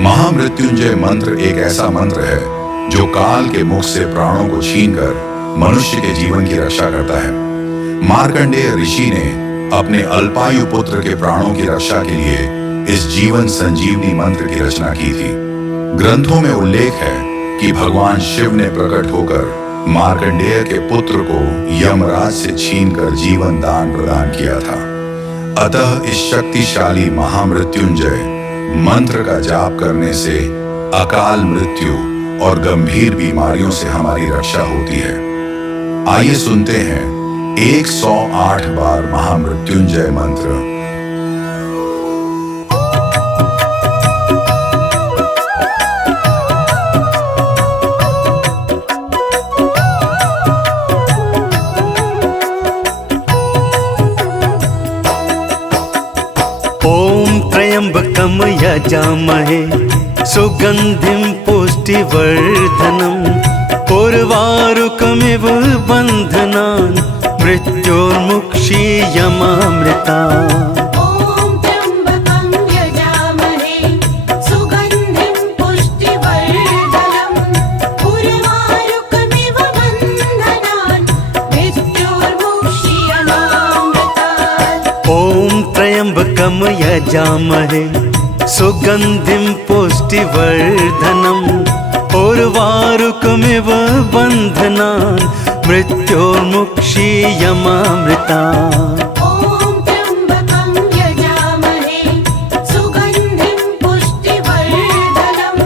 महामृत्युंजय मंत्र एक ऐसा मंत्र है जो काल के मुख से प्राणों को छीनकर मनुष्य के जीवन की रक्षा करता है। मार्कंडेय ऋषि ने अपने अल्पायु पुत्र के प्राणों की रक्षा के लिए इस जीवन संजीवनी मंत्र की रचना की थी। ग्रंथों में उल्लेख है कि भगवान शिव ने प्रकट होकर मार्कंडेय के पुत्र को यमराज से छीनकर जीवन दान प्रदान किया था। अतः इस शक्तिशाली महामृत्युंजय मंत्र का जाप करने से अकाल मृत्यु और गंभीर बीमारियों से हमारी रक्षा होती है। आइए सुनते हैं 108 बार महामृत्युंजय मंत्र। ओम त्र्यंबकम यजामहे सुगंधिं पुष्टिवर्धनम् उर्वारुकमिव बन्धनान् मृत्योर्मुक्षीयमामृतात्। ओम त्र्यंबकं यजामहे सुगंधिं पुष्टिवर्धनम् उर्वारुकमिव बन्धनान् मृत्योर्मुक्षीयमामृतात्। ओम त्र्यंबकम यजामहे सुगंधिं पुष्टिवर्धनम् उर्वारुकमिव बन्धनान् मृत्योर्मुक्षीयमामृतात्। ओम त्र्यंबकं यजामहे सुगंधिं पुष्टिवर्धनम्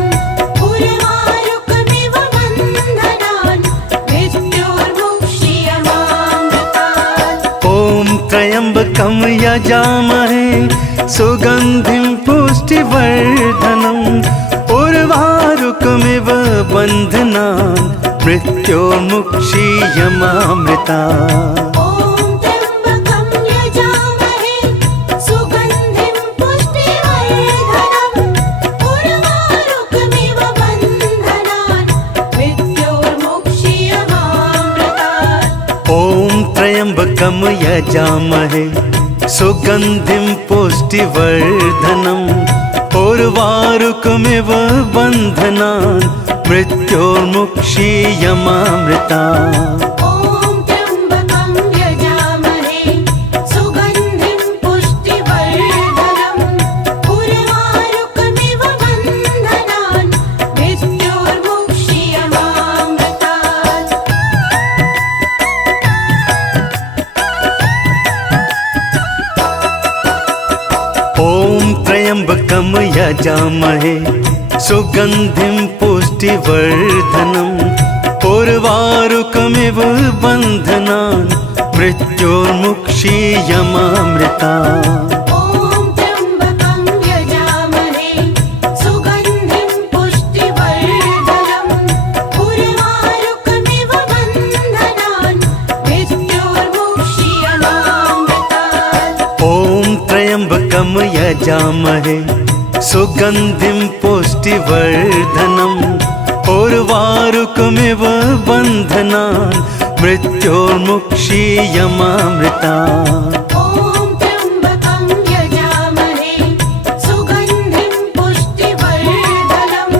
उर्वारुकमिव बन्धनान् मृत्योर्मुक्षीयमामृतात्। ओम त्र्यंबकम यजामहे सुगंधिं पुष्टिवर्धनम् उर्वारुकमिव बन्धनान् मृत्योर्मुक्षीयमामृतात्। ओम त्र्यंबकं यजामहे सुगंधिं पुष्टिवर्धनम् उर्वारुकमिव बन्धनान् मृत्योर्मुक्षीयमामृतात्। ओम त्र्यंबकम यजामहे सुगंधिं पुष्टिवर्धनम् उर्वारुकमिव बन्धनान् मृत्योर्मुक्षीयमामृतात्। ओम त्र्यंबकं यजामहे सुगंधिं पुष्टिवर्धनम् उर्वारुकमिव बन्धनान् मृत्योर्मुक्षीयमामृतात्। ओम त्र्यंबकम यजामहे सुगंधिं पुष्टिवर्धनम् उर्वारुकमिव बन्धनान् मृत्योर्मुक्षीयमामृतात्। ओम त्र्यंबकं यजामहे सुगंधिं पुष्टिवर्धनम् उर्वारुकमिव बन्धनान् मृत्योर्मुक्षीयमामृतात्। ओम त्र्यंबकम यजामहे सुगंधिं पुष्टिवर्धनम् उर्वारुकमिव बन्धनान् मृत्योर्मुक्षीयमामृतात्। ओम त्र्यंबकं यजामहे सुगंधिं पुष्टिवर्धनम्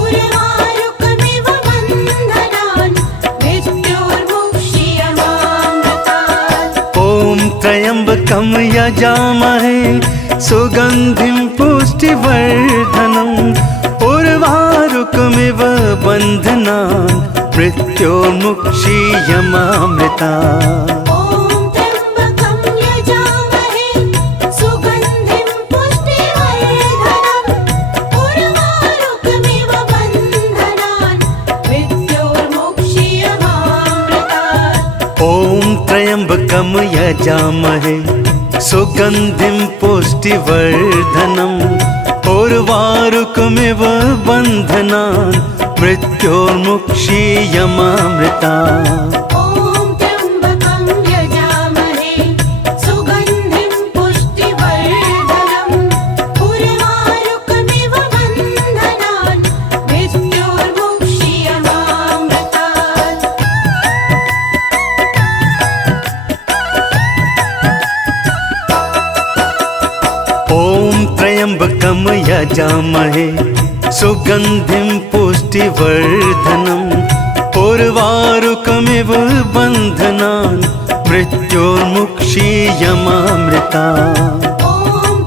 उर्वारुकमिव बन्धनान् मृत्योर्मुक्षीयमामृतात्। ओम त्र्यंबकम यजामहे सुगंधिं पुष्टिवर्धनम् उर्वारुकमिव बन्धनान् मृत्योर्मुक्षीयमामृतात्। ओम त्र्यंबकं यजामहे सुगंधिं पुष्टिवर्धनम् उर्वारुकमिव बन्धनान् मृत्योर्मुक्षीयमामृतात्। ओम त्र्यंबकम यजामहे सुगंधिं पुष्टिवर्धनम् उर्वारुकमिव बन्धनान् मृत्योर्मुक्षीयमामृतात्। ओम त्र्यंबकं यजामहे सुगंधिं पुष्टिवर्धनम् उर्वारुकमिव बन्धनान् मृत्योर्मुक्षीयमामृतात्। ओम त्र्यंबकम यजामहे सुगन्धिं पुष्टिवर्धनम् उर्वारुकमिव बन्धनान् मृत्योर्मुक्षीयमामृता ॐ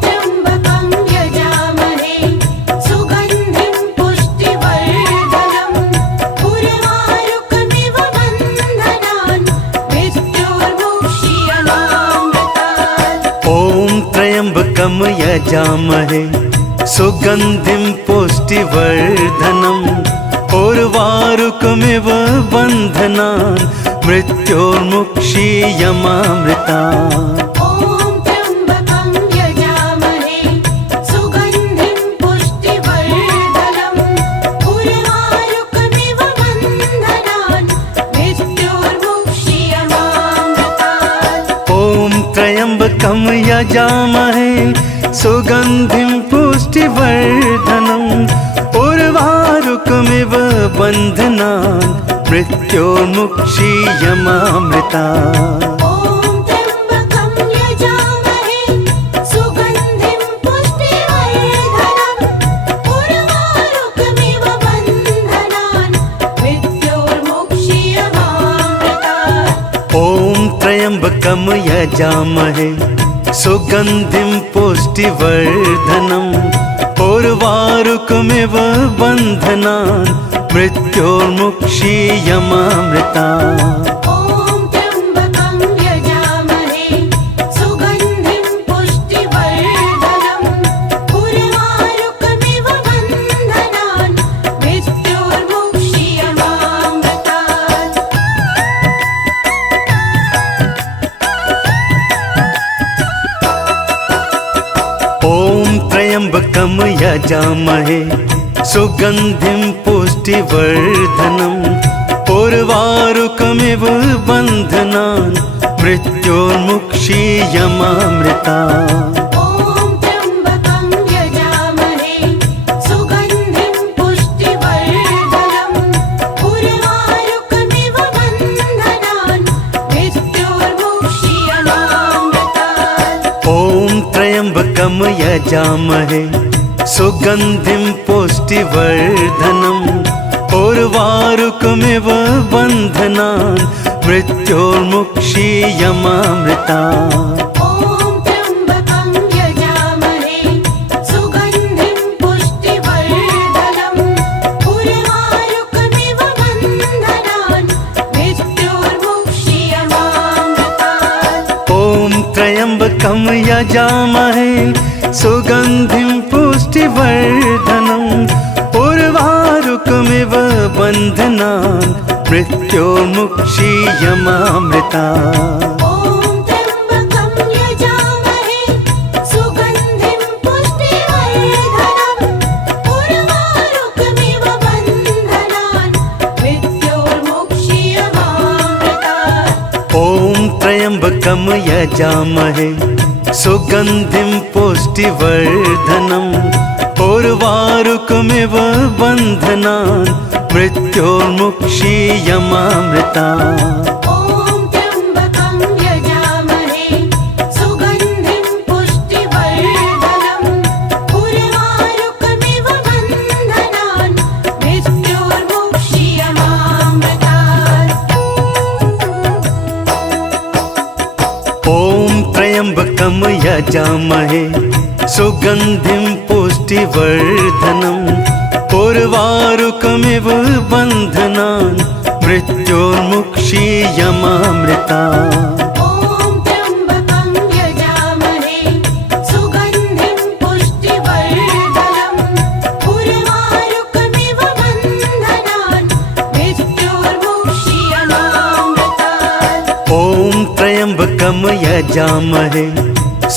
त्र्यम्बकं यजामहे सुगन्धिं पुष्टिवर्धनम् उर्वारुकमिव बन्धनान् मृत्योर्मुक्षीयमामृतात् ॐ त्र्यम्बकं यजामहे सुगन्धिं पुष्टिवर्धनम् उर्वारुकमिव बन्धनान् मृत्योर्मुक्षीयमामृता ॐ त्र्यम्बकं यजामहे सुगन्धिं पुष्टिवर्धनम् उर्वारुकमिव बन्धनान् मृत्योर्मुक्षीयमामृतात् ॐ त्र्यम्बकं यजामहे सुगन्धिं पुष्टिवर्धनम् उर्वारुकमिव बन्धनान् मृत्योर्मुक्षीयमामृता ॐ त्र्यम्बकं यजामहे सुगन्धिं पुष्टिवर्धनम् उर्वारुकमिव बन्धनान् मृत्योर्मुक्षीयमामृतात् ॐ त्र्यम्बकं यजामहे सुगन्धिं पुष्टिवर्धनम् उर्वारुकमिव बन्धनान् मृत्योर्मुक्षीयमामृता ॐ त्र्यम्बकं यजामहे सुगन्धिं पुष्टिवर्धनम् उर्वारुकमिव बन्धनान् मृत्योर्मुक्षीयमामृतात् ॐ त्र्यम्बकं यजामहे सुगन्धिं पुष्टिवर्धनम् उर्वारुकमिव बन्धनान् मृत्योर्मुक्षीयमामृता ॐ त्र्यम्बकं यजामहे सुगन्धिं पुष्टिवर्धनम् उर्वारुकमिव बन्धनान् मृत्योर्मुक्षीयमामृतात् ॐ त्र्यम्बकं यजामहे सुगन्धिं पुष्टिवर्धनम् उर्वारुकमिव बन्धनान् मृत्योर्मुक्षीयमामृता ॐ त्र्यम्बकं यजामहे सुगन्धिं पुष्टिवर्धनम् उर्वारुकमिव बन्धनान् मृत्योर्मुक्षीयमामृतात् ॐ त्र्यम्बकं यजामहे सुगन्धिं पुष्टिवर्धनम् उर्वारुकमिव बन्धनान् मृत्योर्मुक्षीयमामृता ॐ त्र्यम्बकं यजामहे सुगन्धिं पुष्टिवर्धनम् उर्वारुकमिव बन्धनान् मृत्योर्मुक्षीयमामृतात् ॐ त्र्यम्बकं यजामहे सुगन्धिं पुष्टिवर्धनम् उर्वारुकमिव बन्धनान् मृत्योर्मुक्षीयमामृता ॐ त्र्यम्बकं यजामहे सुगन्धिं पुष्टिवर्धनम् उर्वारुकमिव बन्धनान् मृत्योर्मुक्षीयमामृतात् ॐ त्र्यम्बकं यजामहे सुगन्धिं पुष्टिवर्धनम् उर्वारुकमिव बन्धनान् मृत्योर्मुक्षीयमामृता ॐ त्र्यम्बकं यजामहे सुगन्धिं पुष्टिवर्धनम् उर्वारुकमिव बन्धनान् मृत्योर्मुक्षीयमामृतात् ॐ त्र्यम्बकं यजामहे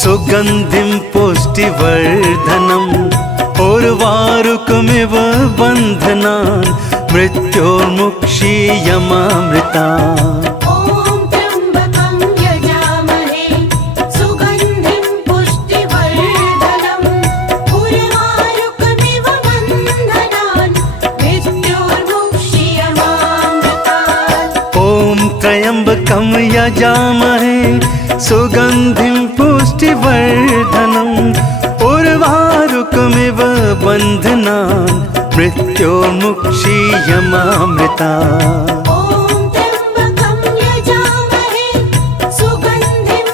सुगन्धिं पुष्टिवर्धनम् उर्वारुकमिव बन्धनान् मृत्योर्मुक्षीयमामृता ॐ त्र्यम्बकं यजामहे सुगन्धिं पुष्टिवर्धनम् उर्वारुकमिव बन्धनान् मृत्योर्मुक्षीयमामृतात् ॐ त्र्यम्बकं यजामहे सुगन्धिं पुष्टिवर्धनम् उर्वारुकमिव उर्वारुकमिव बन्धनान् मृत्योर्मुक्षीयमामृता ॐ त्र्यम्बकं यजामहे सुगन्धिं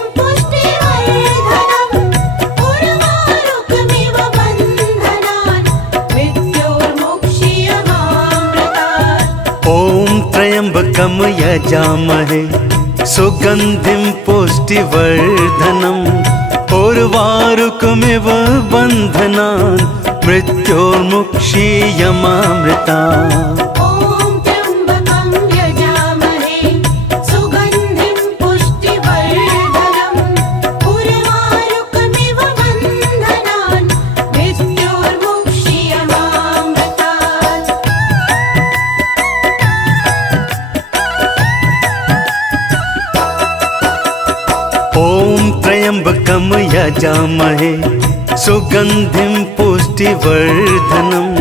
पुष्टिवर्धनम् उर्वारुकमिव बन्धनान् मृत्योर्मुक्षीयमामृतात् ॐ त्र्यम्बकं यजामहे सुगन्धिं पुष्टिवर्धनम् उर्वारुकमिव बन्धनान् मृत्योर्मुक्षीयमामृता ॐ त्र्यम्बकं यजामहे सुगन्धिं पुष्टिवर्धनम्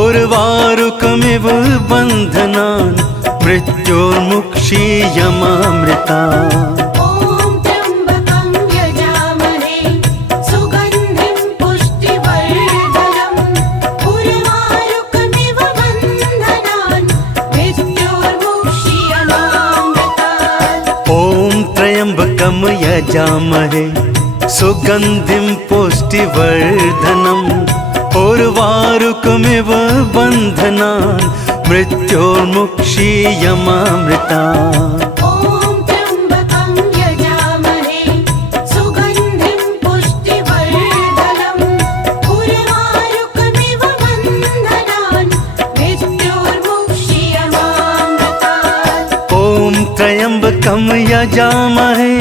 उर्वारुकमिव बन्धनान् मृत्योर्मुक्षीयमामृतात् ॐ त्र्यम्बकं यजामहे सुगन्धिं पुष्टिवर्धनम् उर्वारुकमिव बन्धनान् मृत्योर्मुक्षीयमामृता ॐ त्र्यम्बकं यजामहे सुगन्धिं पुष्टिवर्धनम् उर्वारुकमिव बन्धनान् मृत्योर्मुक्षीयमामृतात् ॐ त्र्यम्बकं यजामहे सुगन्धिं पुष्टिवर्धनम् उर्वारुकमिव बन्धनान् मृत्योर्मुक्षीयमामृता ॐ त्र्यम्बकं यजामहे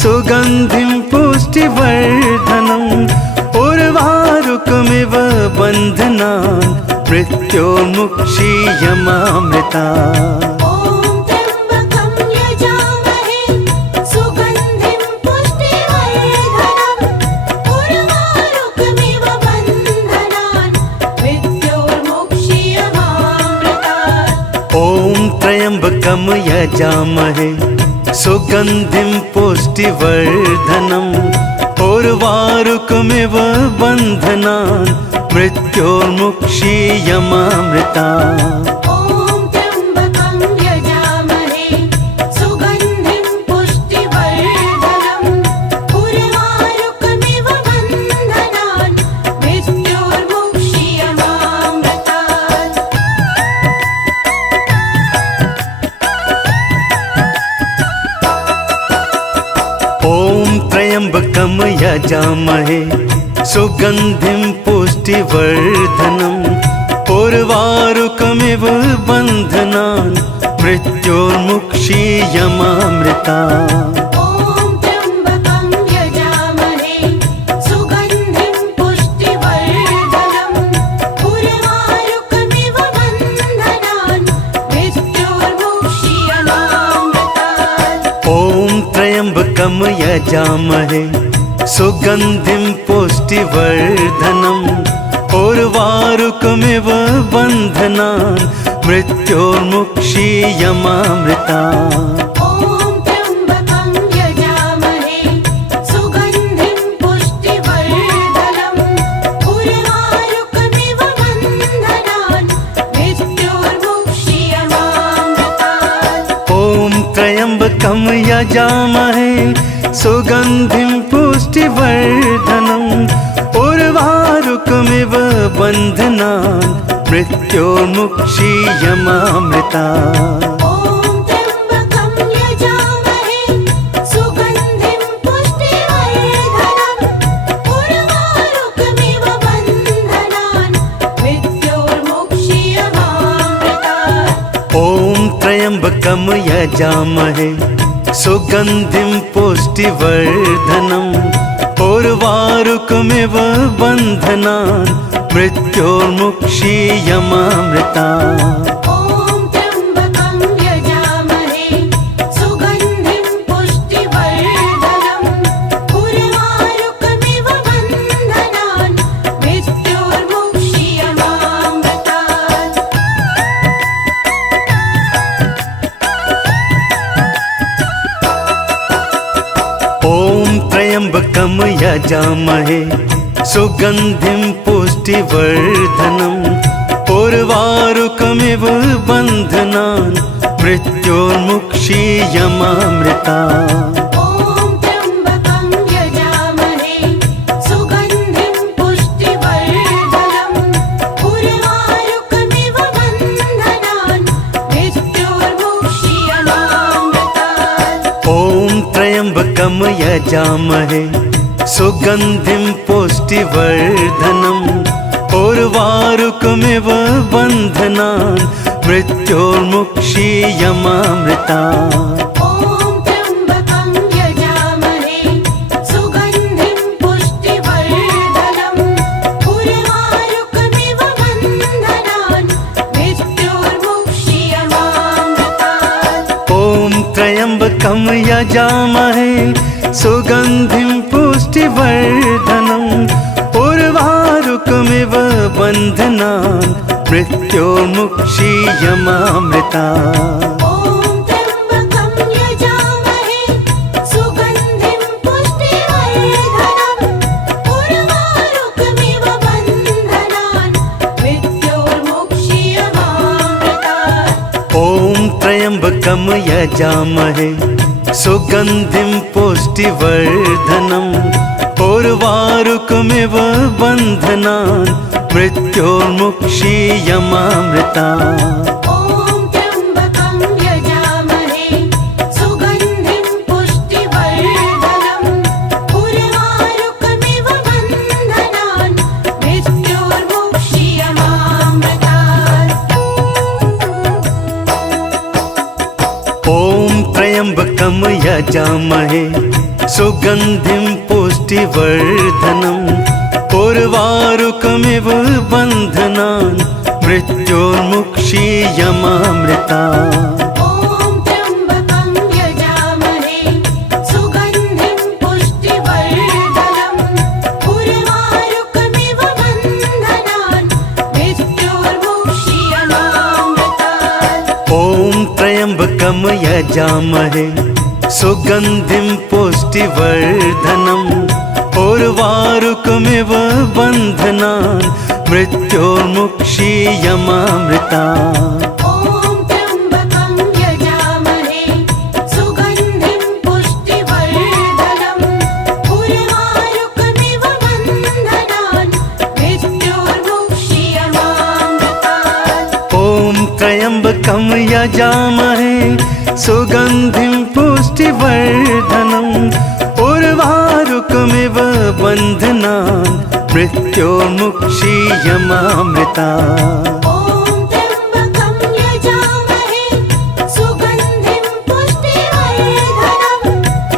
सुगन्धिं पुष्टिवर्धनम् उर्वारुकमिव बन्धनान् मृत्योर्मुक्षीयमामृतात् ॐ त्र्यम्बकं यजामहे सुगन्धिं पुष्टिवर्धनम् उर्वारुकमिव बन्धनान् मृत्योर्मुक्षीयमामृता ॐ त्र्यम्बकं यजामहे सुगन्धिं पुष्टिवर्धनम् उर्वारुकमिव बन्धनान् मृत्योर्मुक्षीयमामृतात् ॐ त्र्यम्बकं यजामहे सुगन्धिं पुष्टिवर्धनम् उर्वारुकमिव बन्धनान् मृत्योर्मुक्षीयमामृता ॐ त्र्यम्बकं यजामहे सुगन्धिं पुष्टिवर्धनम् उर्वारुकमिव बन्धनान् मृत्योर्मुक्षीयमामृतात् ॐ त्र्यम्बकं यजामहे सुगन्धिं पुष्टिवर्धनम् उर्वारुकमिव बन्धनान् मृत्योर्मुक्षीयमामृता ॐ त्र्यम्बकं यजामहे सुगन्धिं पुष्टिवर्धनम् उर्वारुकमिव बन्धनान् मृत्योर्मुक्षीयमामृतात् ॐ त्र्यम्बकं यजामहे सुगन्धिं पुष्टिवर्धनम् उर्वारुकमिव बन्धनान् मृत्योर्मुक्षीयमामृता ॐ त्र्यम्बकं यजामहे सुगन्धिं पुष्टिवर्धनम् उर्वारुकमिव बन्धनान् मृत्योर्मुक्षीयमामृतात् ॐ त्र्यम्बकं यजामहे सुगन्धिं पुष्टिवर्धनम् उर्वारुकमिव बन्धनान् मृत्योर्मुक्षीयमामृता ॐ त्र्यम्बकं यजामहे सुगन्धिं पुष्टिवर्धनम् उर्वारुकमिव बन्धनान् मृत्योर्मुक्षीयमामृतात् ॐ त्र्यम्बकं यजामहे सुगन्धिं पुष्टिवर्धनम् उर्वारुकमिव बन्धनान् मृत्योर्मुक्षीयमामृता ॐ त्र्यम्बकं यजामहे सुगन्धिं पुष्टिवर्धनम् उर्वारुकमिव बन्धनान् मृत्योर्मुक्षीयमामृतात् ॐ त्र्यम्बकं यजामहे सुगन्धिं पुष्टिवर्धनम् उर्वारुकमिव बन्धनान् मृत्योर्मुक्षीयमामृता ॐ त्र्यम्बकं यजामहे सुगन्धिं पुष्टिवर्धनम् उर्वारुकमिव बन्धनान् मृत्योर्मुक्षीयमामृतात् ॐ त्र्यम्बकं यजामहे सुगन्धिं पुष्टिवर्धनम् उर्वारुकमिव बन्धनान् मृत्योर्मुक्षीयमामृता ॐ त्र्यम्बकं यजामहे सुगन्धिं पुष्टिवर्धनम् उर्वारुकमिव बन्धनान् मृत्योर्मुक्षीयमामृतात् ॐ त्र्यम्बकं यजामहे सुगन्धिं पुष्टिवर्धनम् उर्वारुकमिव बन्धनान् मृत्योर्मुक्षीयमामृता ॐ त्र्यम्बकं यजामहे सुगन्धिं पुष्टिवर्धनम् उर्वारुकमिव बन्धनान् मृत्योर्मुक्षीयमामृतात् ॐ त्र्यम्बकं यजामहे सुगन्धिं पुष्टिवर्धनम् उर्वारुकमिव बन्धनान् मृत्योर्मुक्षीयमामृता ॐ त्र्यम्बकं यजामहे सुगन्धिं पुष्टिवर्धनम् उर्वारुकमिव बन्धनान् मृत्योर्मुक्षीयमामृतात् ॐ त्र्यम्बकं यजामहे सुगन्धिं पुष्टिवर्धनम् उर्वारुकमिव बन्धनान् मृत्योर्मुक्षीयमामृता ॐ त्र्यम्बकं यजामहे सुगन्धिं पुष्टिवर्धनम् उर्वारुकमिव बन्धनान् मृत्योर्मुक्षीयमामृतात् ॐ त्र्यम्बकं यजामहे सुगन्धिं पुष्टिवर्धनम् उर्वारुकमिव बन्धनान् मृत्योर्मुक्षीयमामृता ॐ त्र्यम्बकं यजामहे सुगन्धिं पुष्टिवर्धनम् उर्वारुकमिव बन्धनान् मृत्योर्मुक्षीयमामृतात् ॐ त्र्यम्बकं यजामहे सुगन्धिं पुष्टिवर्धनम्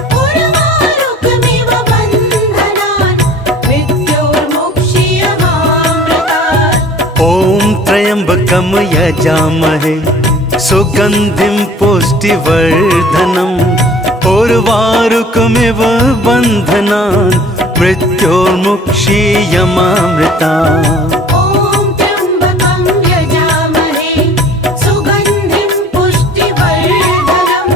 उर्वारुकमिव बन्धनान् मृत्योर्मुक्षीयमामृता ॐ त्र्यम्बकं यजामहे सुगन्धिं पुष्टिवर्धनम् उर्वारुकमिव बन्धनान् मृत्योर्मुक्षीयमामृतात् ॐ त्र्यम्बकं यजामहे सुगन्धिं पुष्टिवर्धनम् उर्वारुकमिव बन्धनान् मृत्योर्मुक्षीयमामृता ॐ त्र्यम्बकं यजामहे सुगन्धिं पुष्टिवर्धनम्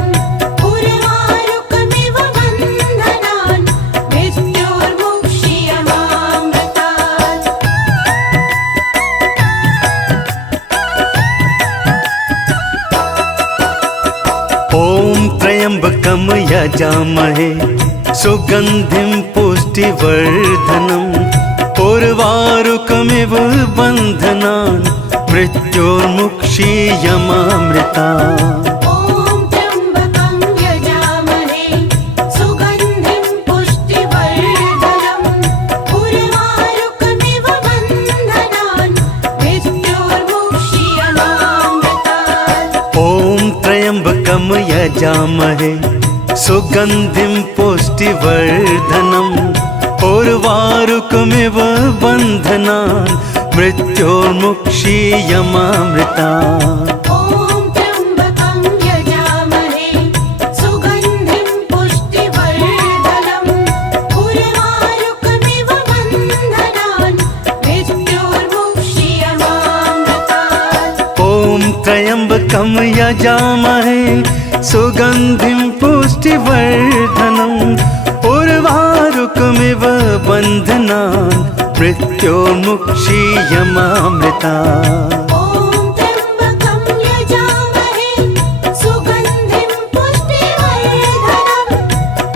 उर्वारुकमिव बन्धनान् मृत्योर्मुक्षीयमामृतात् ॐ त्र्यम्बकं यजामहे सुगन्धिं पुष्टिवर्धनम् उर्वारुकमिव बन्धनान् मृत्योर्मुक्षीयमामृता ॐ त्र्यम्बकं यजामहे सुगन्धिं पुष्टिवर्धनम् उर्वारुकमिव बन्धनान् मृत्योर्मुक्षीयमामृतात् ॐ त्र्यम्बकं यजामहे सुगन्धिं पुष्टिवर्धनम् उर्वारुकमिव बन्धनान् मृत्योर्मुक्षीयमामृता ॐ त्र्यम्बकं यजामहे सुगन्धिं पुष्टिवर्धनम् उर्वारुकमिव बन्धनान् मृत्योर्मुक्षीयमामृतात् ॐ त्र्यम्बकं यजामहे सुगन्धिं पुष्टिवर्धनम् उर्वारुकमिव बन्धनान् मृत्योर्मुक्षीयमामृता। ॐ त्र्यम्बकं यजामहे सुगन्धिं पुष्टिवर्धनम्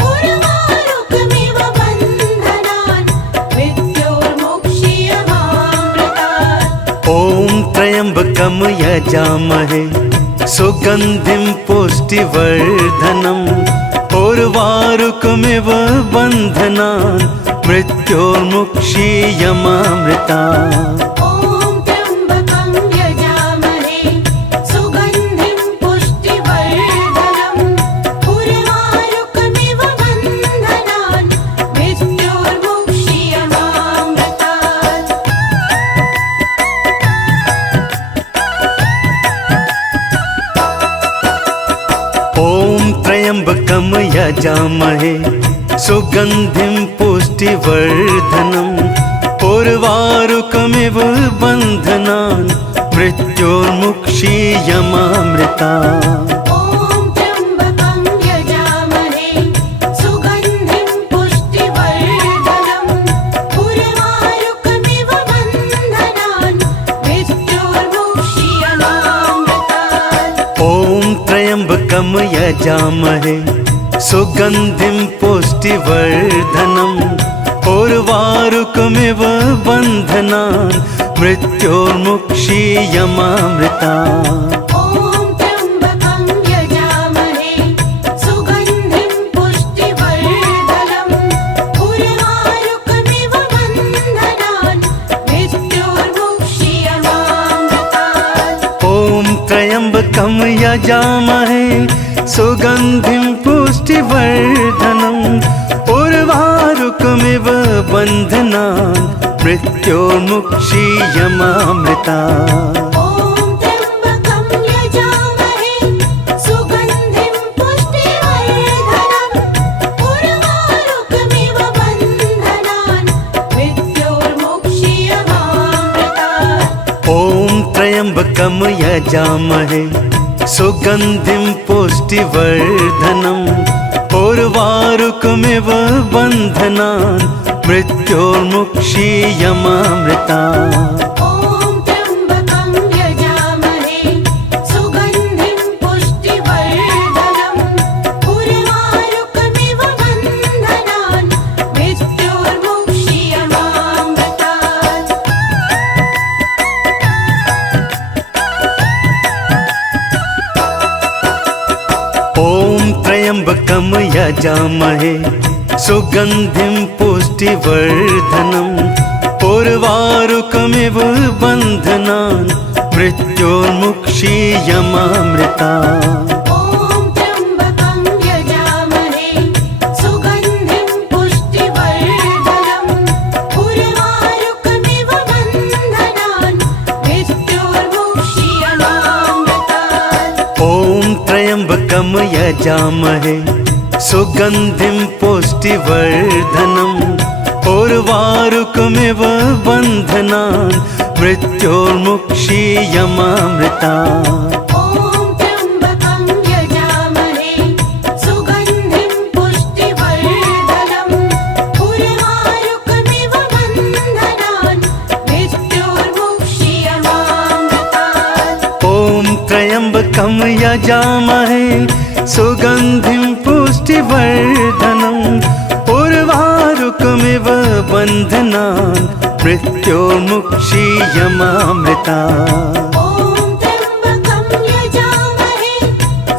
उर्वारुकमिव बन्धनान् मृत्योर्मुक्षीयमामृतात्। ॐ त्र्यम्बकं यजामहे सुगन्धिं पुष्टिवर्धनम् उर्वारुकमिव बन्धनान् मृत्योर्मुक्षीयमामृता। ॐ त्र्यम्बकं यजामहे सुगन्धिं पुष्टिवर्धनम् उर्वारुकमिव बन्धनान् मृत्योर्मुक्षीयमामृतात्। ॐ त्र्यम्बकं यजामहे सुगन्धिं पुष्टिवर्धनम् उर्वारुकमिव बन्धनान् मृत्योर्मुक्षीयमामृता। ॐ त्र्यम्बकं यजामहे सुगन्धिं पुष्टिवर्धनम् उर्वारुकमिव बन्धनान् मृत्योर्मुक्षीयमामृतात्। ॐ त्र्यम्बकं यजामहे सुगन्धिं पुष्टिवर्धनम् उर्वारुकमिव बन्धनान् मृत्योर्मुक्षीयमामृता। ॐ त्र्यम्बकं यजामहे सुगन्धिं पुष्टिवर्धनम् उर्वारुकमिव बन्धनान् मृत्योर्मुक्षीयमामृतात्। ॐ त्र्यम्बकं यजामहे सुगन्धिं पुष्टिवर्धनम् उर्वारुकमिव बन्धनान् मृत्योर्मुक्षीयमामृता। ॐ त्र्यम्बकं यजामहे सुगन्धिं पुष्टिवर्धनम् उर्वारुकमिव बन्धनान् मृत्योर्मुक्षीयमामृतात्। ॐ त्र्यम्बकं यजामहे सुगन्धिं पुष्टिवर्धनम् उर्वारुकमिव बन्धनान् मृत्योर्मुक्षीयमामृता। ॐ त्र्यम्बकं यजामहे सुगन्धिं पुष्टिवर्धनम् उर्वारुकमिव बन्धनान् मृत्योर्मुक्षीयमामृतात्। ॐ त्र्यम्बकं यजामहे सुगन्धिं पुष्टिवर्धनम् उर्वारुकमिव बन्धनान् मृत्योर्मुक्षीयमामृता। ॐ त्र्यम्बकं यजामहे सुगन्धिं पुष्टिवर्धनम् उर्वारुकमिव बन्धनान् मृत्योर्मुक्षीयमामृतात्। ॐ त्र्यम्बकं यजामहे सुगन्धिं पुष्टिवर्धनम् उर्वारुकमिव बन्धनान् मृत्योर्मुक्षीयमामृता। ॐ त्र्यम्बकं यजामहे सुगन्धिं पुष्टिवर्धनम् उर्वारुकमिव बन्धनान् मृत्योर्मुक्षीयमामृतात्। ॐ त्र्यम्बकं यजामहे सुगन्धिं पुष्टिवर्धनम् उर्वारुकमिव बन्धनान् मृत्योर्मुक्षीयमामृता। ॐ त्र्यम्बकं यजामहे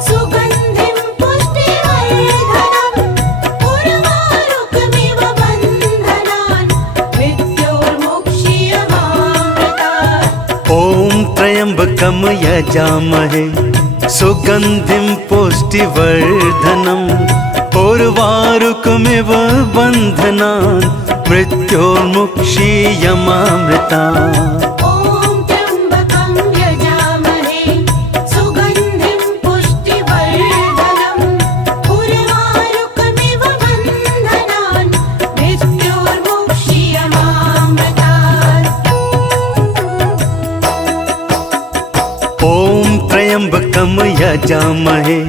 सुगन्धिं पुष्टिवर्धनम् उर्वारुकमिव बन्धनान् मृत्योर्मुक्षीयमामृतात्। ॐ त्र्यम्बकं यजामहे सुगन्धिं पुष्टिवर्धनम् उर्वारुकमिव बन्धनान् मृत्योर्मुक्षीयमामृता। ॐ त्र्यम्बकं यजामहे सुगन्धिं पुष्टिवर्धनम् उर्वारुकमिव बन्धनान् मृत्योर्मुक्षीयमामृतात्। ॐ त्र्यम्बकं यजामहे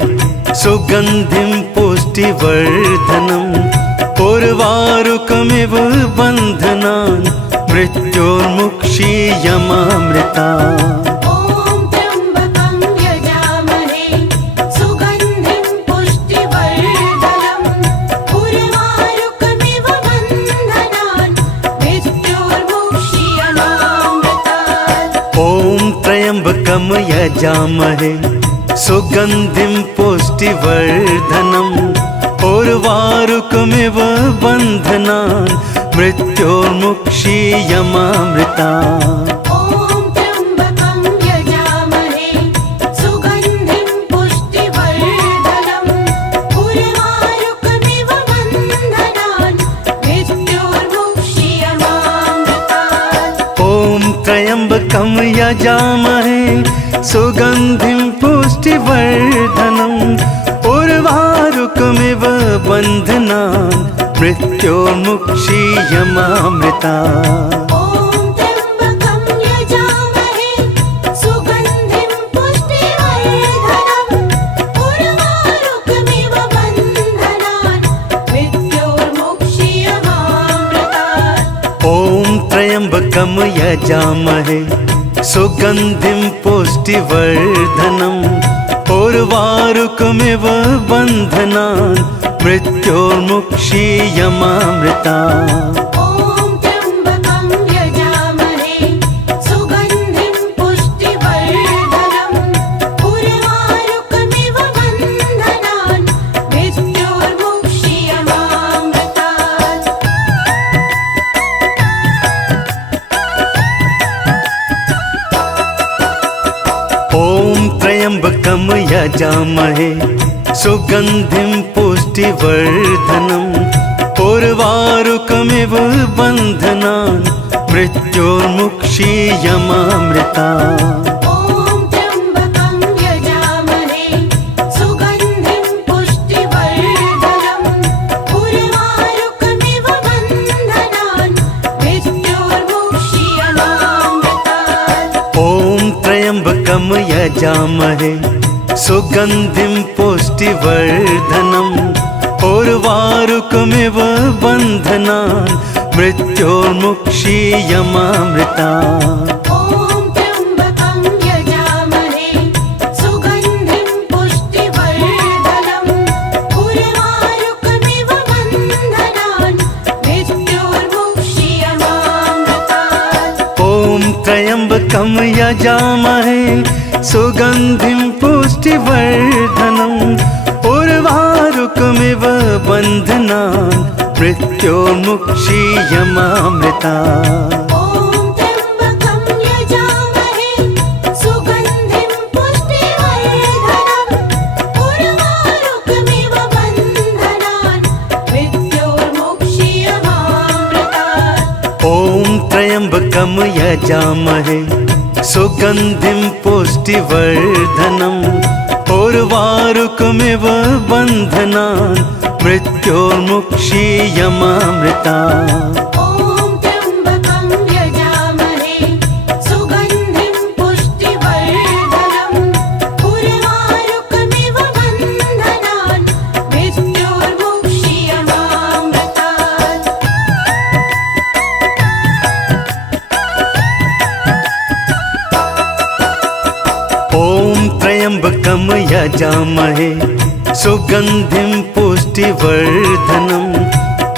सुगन्धिं पुष्टिवर्धनम् उर्वारुकमिव बन्धनान् मृत्योर्मुक्षीयमामृता। ॐ त्र्यम्बकं यजामहे सुगन्धिं पुष्टिवर्धनम् उर्वारुकमिव बन्धनान् मृत्योर्मुक्षीयमामृतात्। ॐ त्र्यम्बकं यजामहे सुगन्धिं पुष्टिवर्धनम् उर्वारुकमिव बन्धनान् मृत्योर्मुक्षीयमामृता। ॐ त्र्यम्बकं यजामहे सुगन्धिं पुष्टिवर्धनम् उर्वारुकमिव बन्धनान् मृत्योर्मुक्षीयमामृतात्। ॐ त्र्यम्बकं यजामहे सुगन्धिं पुष्टिवर्धनम् उर्वारुकमिव बन्धनान् मृत्योर्मुक्षीयमामृता। ॐ त्र्यम्बकं यजामहे सुगन्धिं पुष्टिवर्धनम् उर्वारुकमिव बन्धनान् मृत्योर्मुक्षीयमामृतात्। ॐ त्र्यम्बकं यजामहे सुगन्धिं पुष्टिवर्धनम् उर्वारुकमिव बन्धनान् मृत्योर्मुक्षीयमामृता। ॐ त्र्यम्बकं यजामहे सुगन्धिं पुष्टिवर्धनम् उर्वारुकमिव बन्धनान् मृत्योर्मुक्षीयमामृतात्। ॐ त्र्यम्बकं यजामहे सुगन्धिं पुष्टिवर्धनम् उर्वारुकमिव बन्धनान् मृत्योर्मुक्षीयमामृता। ॐ त्र्यम्बकं यजामहे सुगन्धिं पुष्टिवर्धनम् उर्वारुकमिव बन्धनान् मृत्योर्मुक्षीयमामृतात्। ॐ त्र्यम्बकं यजामहे सुगन्धिं पुष्टिवर्धनम् उर्वारुकमिव बन्धनान् मृत्योर्मुक्षीयमामृता। ॐ त्र्यम्बकं यजामहे सुगन्धिं पुष्टिवर्धनम् उर्वारुकमिव बन्धनान् मृत्योर्मुक्षीयमामृतात्। ॐ त्र्यम्बकं यजामहे सुगन्धिं पुष्टिवर्धनम् उर्वारुकमिव बन्धनान् मृत्योर्मुक्षीयमामृता। ॐ त्र्यम्बकं यजामहे सुगन्धिं पुष्टिवर्धनम् उर्वारुकमिव बन्धनान् मृत्योर्मुक्षीयमामृतात्। ॐ त्र्यम्बकं यजामहे सुगन्धिं पुष्टिवर्धनम् उर्वारुकमिव बन्धनान् मृत्योर्मुक्षीयमामृता। ॐ त्र्यम्बकं यजामहे सुगन्धिं पुष्टिवर्धनम् उर्वारुकमिव बन्धनान् मृत्योर्मुक्षीयमामृतात्। ॐ त्र्यम्बकं यजामहे सुगन्धिं पुष्टिवर्धनम्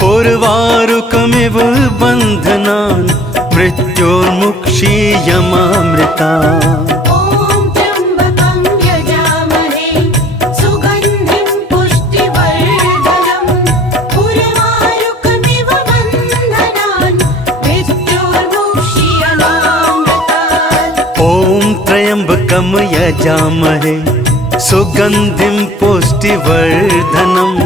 उर्वारुकमिव बन्धनान् मृत्योर्मुक्षीयमामृता। ॐ त्र्यम्बकं यजामहे सुगन्धिं पुष्टिवर्धनम् उर्वारुकमिव बन्धनान् मृत्योर्मुक्षीयमामृतात्। ॐ त्र्यम्बकं यजामहे सुगन्धिं पुष्टिवर्धनम्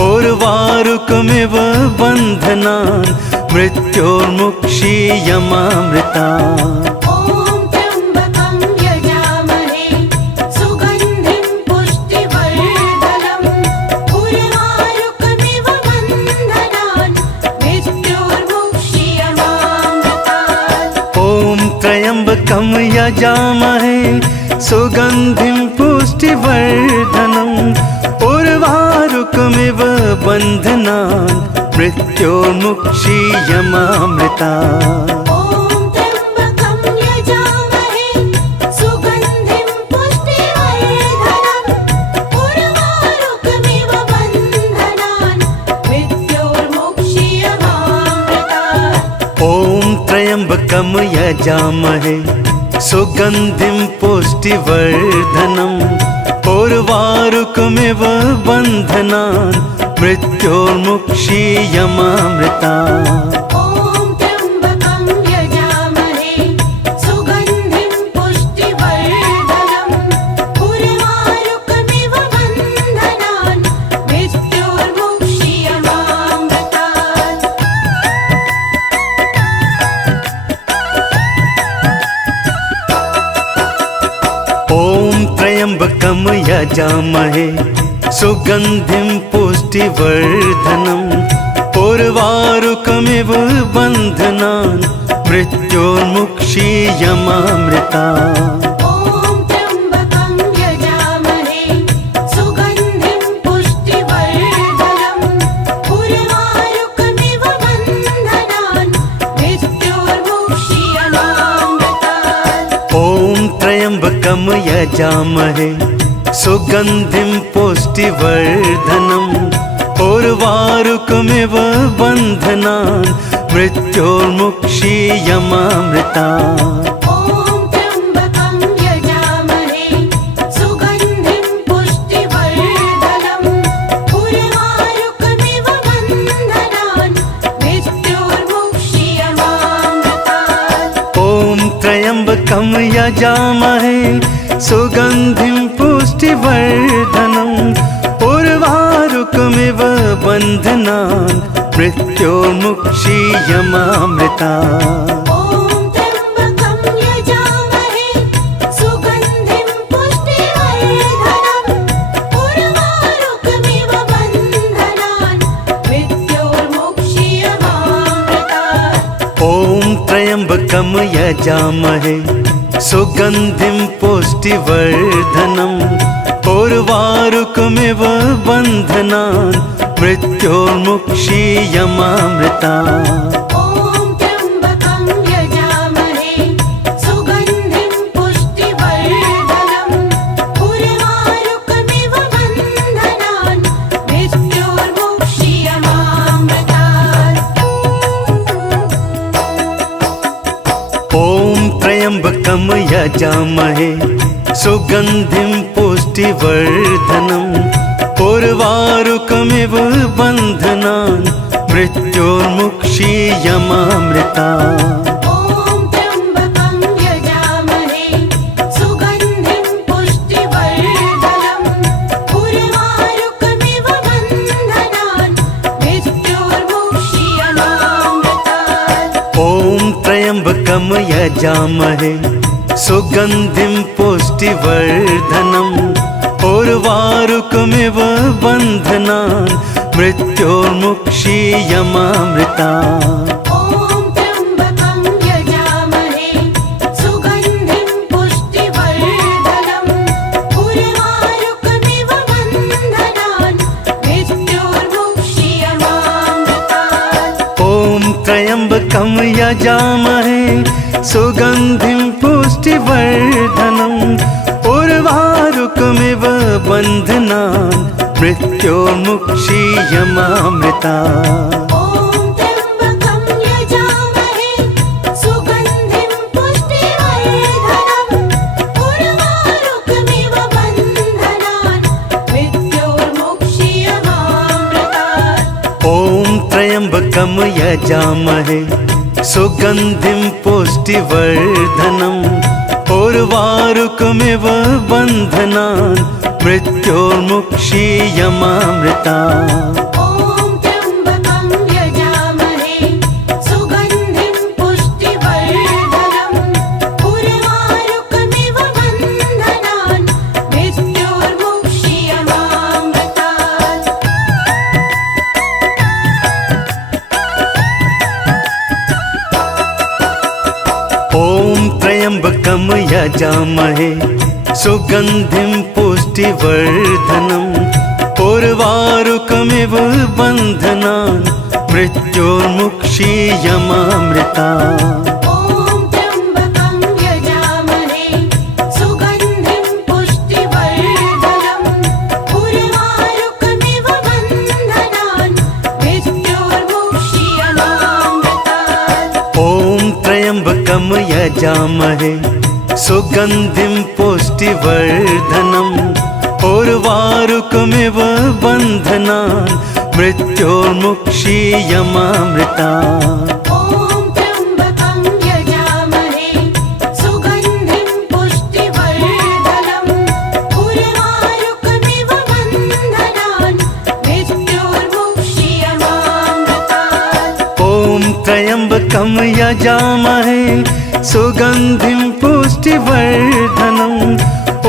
उर्वारुकमिव बन्धनान् मृत्योर्मुक्षीयमामृता। ॐ त्र्यम्बकं यजामहे सुगन्धिं पुष्टिवर्धनम् उर्वारुकमिव बन्धनान् मृत्योर्मुक्षीयमामृतात्। ॐ त्र्यम्बकं यजामहे सुगन्धिं पुष्टिवर्धनम् उर्वारुकमिव बन्धनान् मृत्योर्मुक्षीयमामृता। ॐ यजामहे सुगन्धिं पुष्टिवर्धनम् उर्वारुकमिव बन्धनान् मृत्योर्मुक्षीयमामृता ॐ त्र्यम्बकं यजामहे सुगन्धिं पुष्टिवर्धनम् उर्वारुकमिव बन्धनान् मृत्योर्मुक्षीयमामृतात् ॐ त्र्यम्बकं यजामहे सुगन्धिं पुष्टिवर्धनम् उर्वारुकमिव बन्धनान् मृत्योर्मुक्षीयमामृता ॐ त्र्यम्बकं यजामहे सुगन्धिं पुष्टिवर्धनम् उर्वारुकमिव बन्धनान् मृत्योर्मुक्षीयमामृतात् ॐ त्र्यम्बकं यजामहे सुगन्धिं पुष्टिवर्धनम् उर्वारुकमिव बन्धनान् मृत्योर्मुक्षीयमामृता ॐ त्र्यम्बकं यजामहे सुगन्धिं पुष्टिवर्धनम् उर्वारुकमिव बन्धनान् मृत्योर्मुक्षीयमामृतात् ॐ त्र्यम्बकं यजामहे सुगन्धिं पुष्टिवर्धनम् उर्वारुकमिव बन्धनान् मृत्योर्मुक्षीयमामृता ॐ त्र्यम्बकं यजामहे सुगन्धिं पुष्टिवर्धनम् उर्वारुकमिव बन्धनान् मृत्योर्मुक्षीयमामृतात् ॐ त्र्यम्बकं यजामहे सुगन्धिं पुष्टिवर्धनम् उर्वारुकमिव बन्धनान् मृत्योर्मुक्षीयमामृता ॐ त्र्यम्बकं यजामहे सुगन्धिं पुष्टिवर्धनम् उर्वारुकमिव बन्धनान् मृत्योर्मुक्षीयमामृतात् ॐ त्र्यम्बकं यजामहे सुगन्धिं पुष्टिवर्धनम् उर्वारुकमिव बन्धनान् मृत्योर्मुक्षीयमामृता ॐ त्र्यम्बकं यजामहे सुगन्धिं पुष्टिवर्धनम् उर्वारुकमिव बन्धनान् मृत्योर्मुक्षीयमामृतात् ॐ त्र्यम्बकं यजामहे सुगन्धिं पुष्टिवर्धनम् उर्वारुकमिव बन्धनान् मृत्योर्मुक्षीयमामृता ॐ त्र्यम्बकं यजामहे सुगन्धिं पुष्टिवर्धनम् उर्वारुकमिव बन्धनान् मृत्योर्मुक्षीयमामृतात् ॐ त्र्यम्बकं यजामहे सुगन्धिं पुष्टिवर्धनम् उर्वारुकमिव बन्धनान् मृत्योर्मुक्षीयमामृता ॐ त्र्यम्बकं यजामहे सुगन्धिं पुष्टिवर्धनम् उर्वारुकमिव बन्धनान् मृत्योर्मुक्षीयमामृतात् ॐ त्र्यम्बकं यजामहे सुगन्धिं पुष्टिवर्धनम् उर्वारुकमिव बन्धनान् मृत्योर्मुक्षीयमामृता ॐ त्र्यम्बकं यजामहे सुगन्धिं पुष्टिवर्धनम् उर्वारुकमिव बन्धनान् मृत्योर्मुक्षीयमामृतात् ॐ त्र्यम्बकं यजामहे सुगन्धिं पुष्टिवर्धनम् उर्वारुकमिव बन्धनान् मृत्योर्मुक्षीयमामृता ॐ त्र्यम्बकं यजामहे सुगन्धिं पुष्टिवर्धनम् उर्वारुकमिव बन्धनान् मृत्योर्मुक्षीयमामृतात् ॐ त्र्यम्बकं यजामहे सुगन्धिं पुष्टिवर्धनम् उर्वारुकमिव बन्धनान् मृत्योर्मुक्षीयमामृतात्। ॐ त्र्यम्बकं यजामहे सुगन्धिं पुष्टिवर्धनम् उर्वारुकमिव बन्धनान् मृत्योर्मुक्षीयमामृतात्। ॐ त्र्यम्बकं यजामहे सुगन्धिं पुष्टिवर्धनम्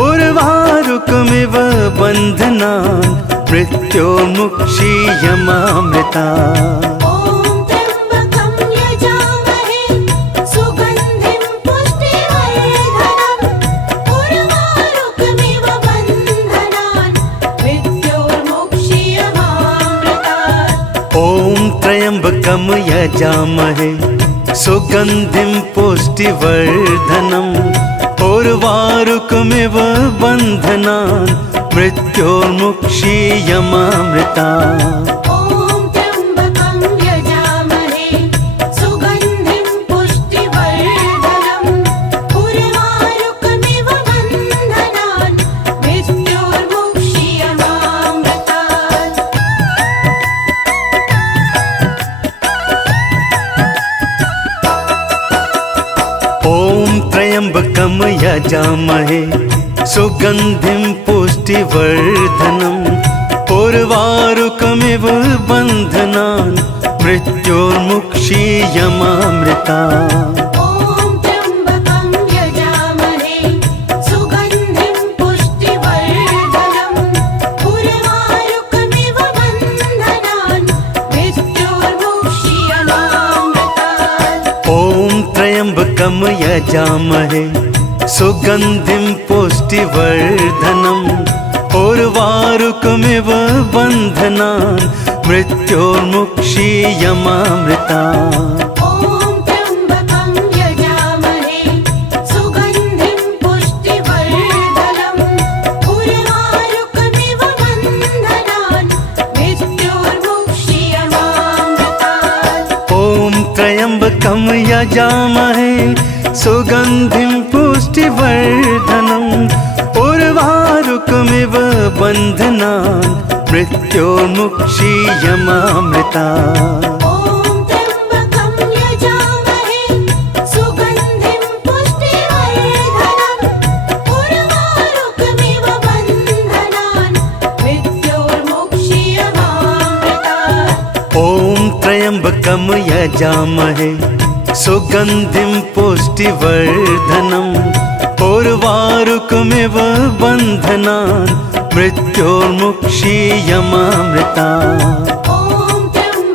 उर्वारुकमिव बन्धनान् मृत्योर्मुक्षीयमामृतात्। ॐ त्र्यम्बकं यजामहे सुगन्धिं पुष्टिवर्धनम् उर्वारुकमिव बन्धनान् मृत्योर्मुक्षीयमामृतात्। ॐ त्र्यम्बकं यजामहे सुगन्धिं पुष्टिवर्धनम् उर्वारुकमिव बन्धनान् मृत्योर्मुक्षीयमामृतात्। ॐ त्र्यम्बकं यजामहे सुगन्धिं पुष्टिवर्धनम् उर्वारुकमिव बन्धनान् मृत्योर्मुक्षीयमामृतात्। ॐ त्र्यम्बकं यजामहे सुगन्धिं पुष्टिवर्धनम् उर्वारुकमिव बन्धनान् मृत्योर्मुक्षीयमामृतात्। ॐ त्र्यम्बकं यजामहे सुगन्धिं पुष्टिवर्धनम् उर्वारुकमिव बन्धनान् मृत्योर्मुक्षीयमामृतात्। ॐ त्र्यम्बकं यजामहे सुगन्धिं पुष्टिवर्धनम् उर्वारुकमिव बन्धनान् मृत्योर्मुक्षीयमामृतात्। ॐ त्र्यम्बकं यजामहे सुगन्धिं पुष्टिवर्धनम् उर्वारुकमिव बन्धनान् मृत्योर्मुक्षीयमामृतात्। ॐ त्र्यम्बकं यजामहे सुगन्धिं पुष्टिवर्धनम् उर्वारुकमिव बन्धनान् मृत्योर्मुक्षीयमामृतात्। ॐ त्र्यम्बकं यजामहे सुगन्धिं पुष्टिवर्धनम् उर्वारुकमिव बन्धनान् मृत्योर्मुक्षीयमामृतात्। ॐ त्र्यम्बकं यजामहे सुगन्धिं पुष्टिवर्धनम् उर्वारुकमिव बन्धनान् मृत्योर्मुक्षीयमामृतात्।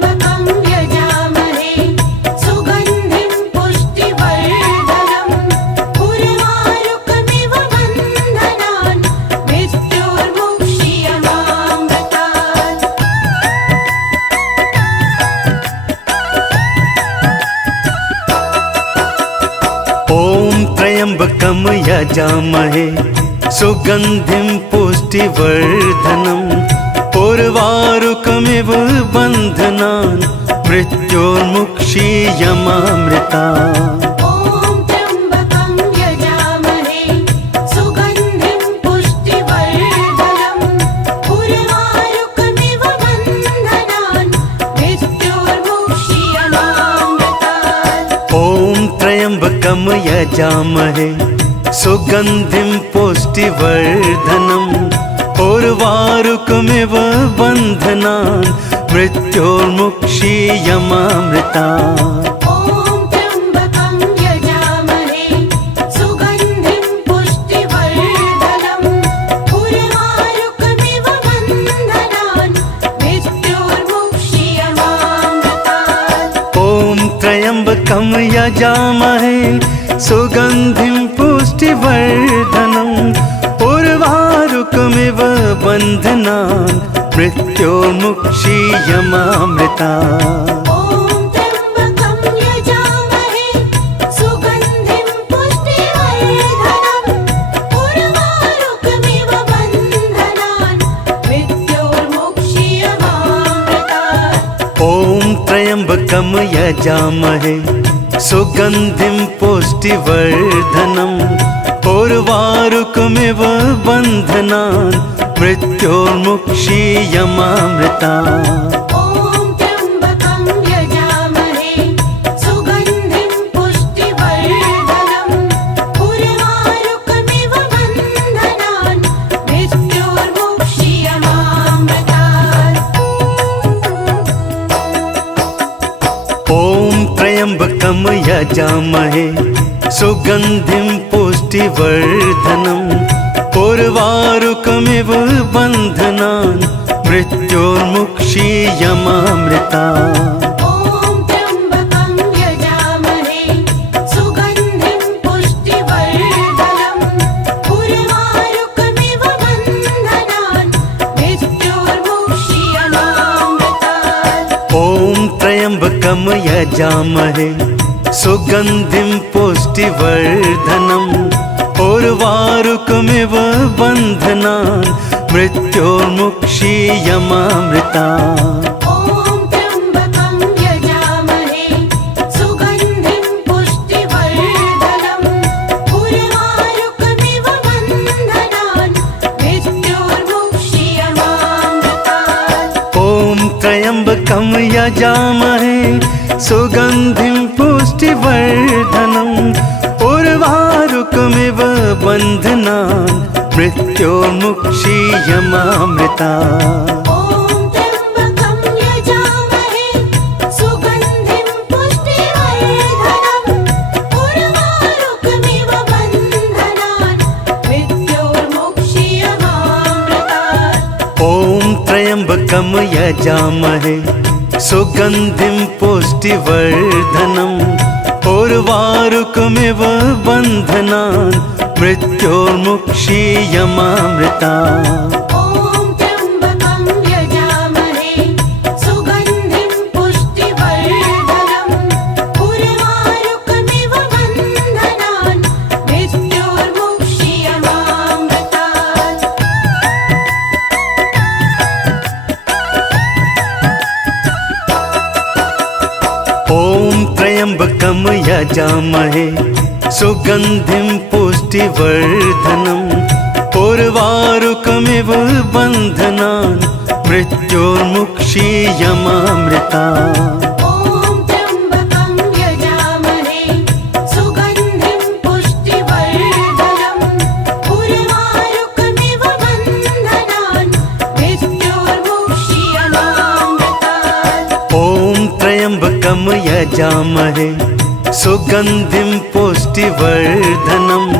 ॐ त्र्यम्बकं यजामहे सुगन्धिं पुष्टिवर्धनम् उर्वारुकमिव बन्धनान् मृत्योर्मुक्षीयमामृतात्। ॐ त्र्यम्बकं यजामहे सुगन्धिं पुष्टिवर्धनम् उर्वारुकमिव बन्धनान् मृत्योर्मुक्षीयमामृतात्। ॐ त्र्यम्बकं यजामहे सुगन्धिं पुष्टिवर्धनम् उर्वारुकमिव बन्धनान् मृत्योर्मुक्षीयमामृतात्। ॐ त्र्यम्बकं यजामहे सुगन्धिं पुष्टिवर्धनम् उर्वारुकमिव बन्धनान् मृत्योर्मुक्षीयमामृतात्। ॐ त्र्यम्बकं यजामहे सुगन्धिं पुष्टिवर्धनम् उर्वारुकमिव बन्धनान् मृत्योर्मुक्षीयमामृतात्। ॐ त्र्यम्बकं यजामहे सुगन्धिं पुष्टिवर्धनम् उर्वारुकमिव बन्धनान् मृत्योर्मुक्षीयमामृतात्। ॐ त्र्यम्बकं यजामहे सुगन्धिं पुष्टिवर्धनम् उर्वारुकमिव बन्धनान् मृत्योर्मुक्षीयमामृतात्। ॐ त्र्यम्बकं यजामहे सुगन्धिं पुष्टिवर्धनम् पुष्टिवर्धनम् उर्वारुकमिव बन्धनान् मृत्योर्मुक्षीयमामृता ॐ त्र्यम्बकं यजामहे सुगन्धिं पुष्टिवर्धनम् उर्वारुकमिव बन्धनान् मृत्योर्मुक्षीयमामृतात् ॐ त्र्यम्बकं यजामहे सुगन्धिं पुष्टिवर्धनम् उर्वारुकमिव बन्धनान् मृत्योर्मुक्षीयमामृता ॐ त्र्यम्बकं यजामहे सुगन्धिं पुष्टिवर्धनम् उर्वारुकमिव बन्धनान् मृत्योर्मुक्षीयमामृतात् ॐ त्र्यम्बकं यजामहे सुगन्धिं पुष्टिवर्धनम् उर्वारुकमिव बन्धनान् मृत्योर्मुक्षीयमामृता ॐ त्र्यम्बकं यजामहे सुगन्धिं पुष्टिवर्धनम् उर्वारुकमिव बन्धनान् मृत्योर्मुक्षीयमामृतात् ॐ त्र्यम्बकं यजामहे सुगन्धिं पुष्टिवर्धनम् उर्वारुकमिव बन्धनान् मृत्योर्मुक्षीयमामृता ॐ त्र्यम्बकं यजामहे सुगन्धिं पुष्टिवर्धनम् उर्वारुकमिव बन्धनान् मृत्योर्मुक्षीयमामृतात् ॐ त्र्यम्बकं यजामहे सुगन्धिं पुष्टिवर्धनम् उर्वारुकमिव बन्धनान् मृत्योर्मुक्षीयमामृता ॐ त्र्यम्बकं यजामहे सुगन्धिं पुष्टिवर्धनम् उर्वारुकमिव बन्धनान् मृत्योर्मुक्षीयमामृतात् ॐ त्र्यम्बकं यजामहे सुगन्धिं पुष्टिवर्धनम् उर्वारुकमिव बन्धनान् मृत्योर्मुक्षीयमामृता ॐ त्र्यम्बकं यजामहे सुगन्धिं पुष्टिवर्धनम्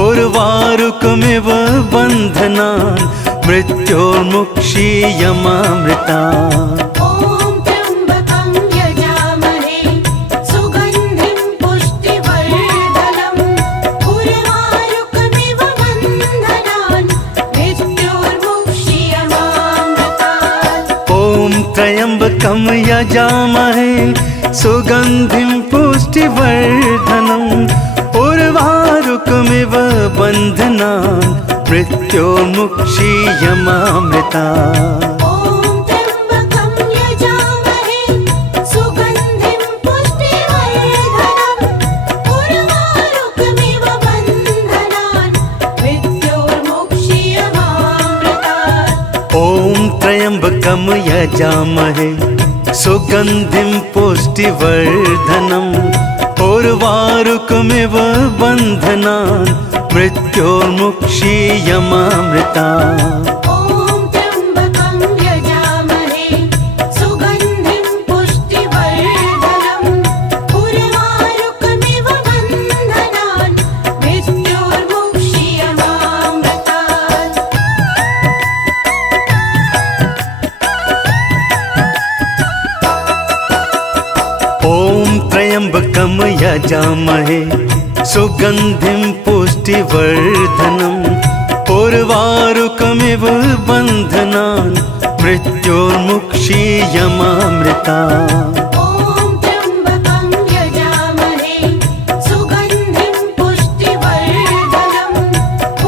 उर्वारुकमिव बन्धनान् मृत्योर्मुक्षीयमामृतात् ॐ त्र्यम्बकं यजामहे सुगन्धिं पुष्टिवर्धनम् उर्वारुकमिव बन्धनान् मृत्योर्मुक्षीयमामृता ॐ त्र्यम्बकं यजामहे सुगन्धिं पुष्टिवर्धनम् उर्वारुकमिव बन्धनान् मृत्योर्मुक्षीयमामृतात् ॐ त्र्यम्बकं यजामहे सुगन्धिं पुष्टिवर्धनम् उर्वारुकमिव बन्धनान् मृत्योर्मुक्षीयमामृता ॐ त्र्यम्बकं यजामहे सुगन्धिं पुष्टिवर्धनम् उर्वारुकमिव बन्धनान् मृत्योर्मुक्षीयमामृतात् ॐ त्र्यम्बकं यजामहे सुगन्धिं पुष्टिवर्धनम् उर्वारुकमिव बन्धनान् मृत्योर्मुक्षीयमामृता ॐ त्र्यम्बकं यजामहे सुगन्धिं पुष्टिवर्धनम् उर्वारुकमिव बन्धनान् मृत्योर्मुक्षीयमामृतात् ॐ त्र्यम्बकं यजामहे सुगन्धिं पुष्टिवर्धनम् उर्वारुकमिव बन्धनान् मृत्योर्मुक्षीयमामृता ॐ त्र्यम्बकं यजामहे सुगन्धिं पुष्टिवर्धनम्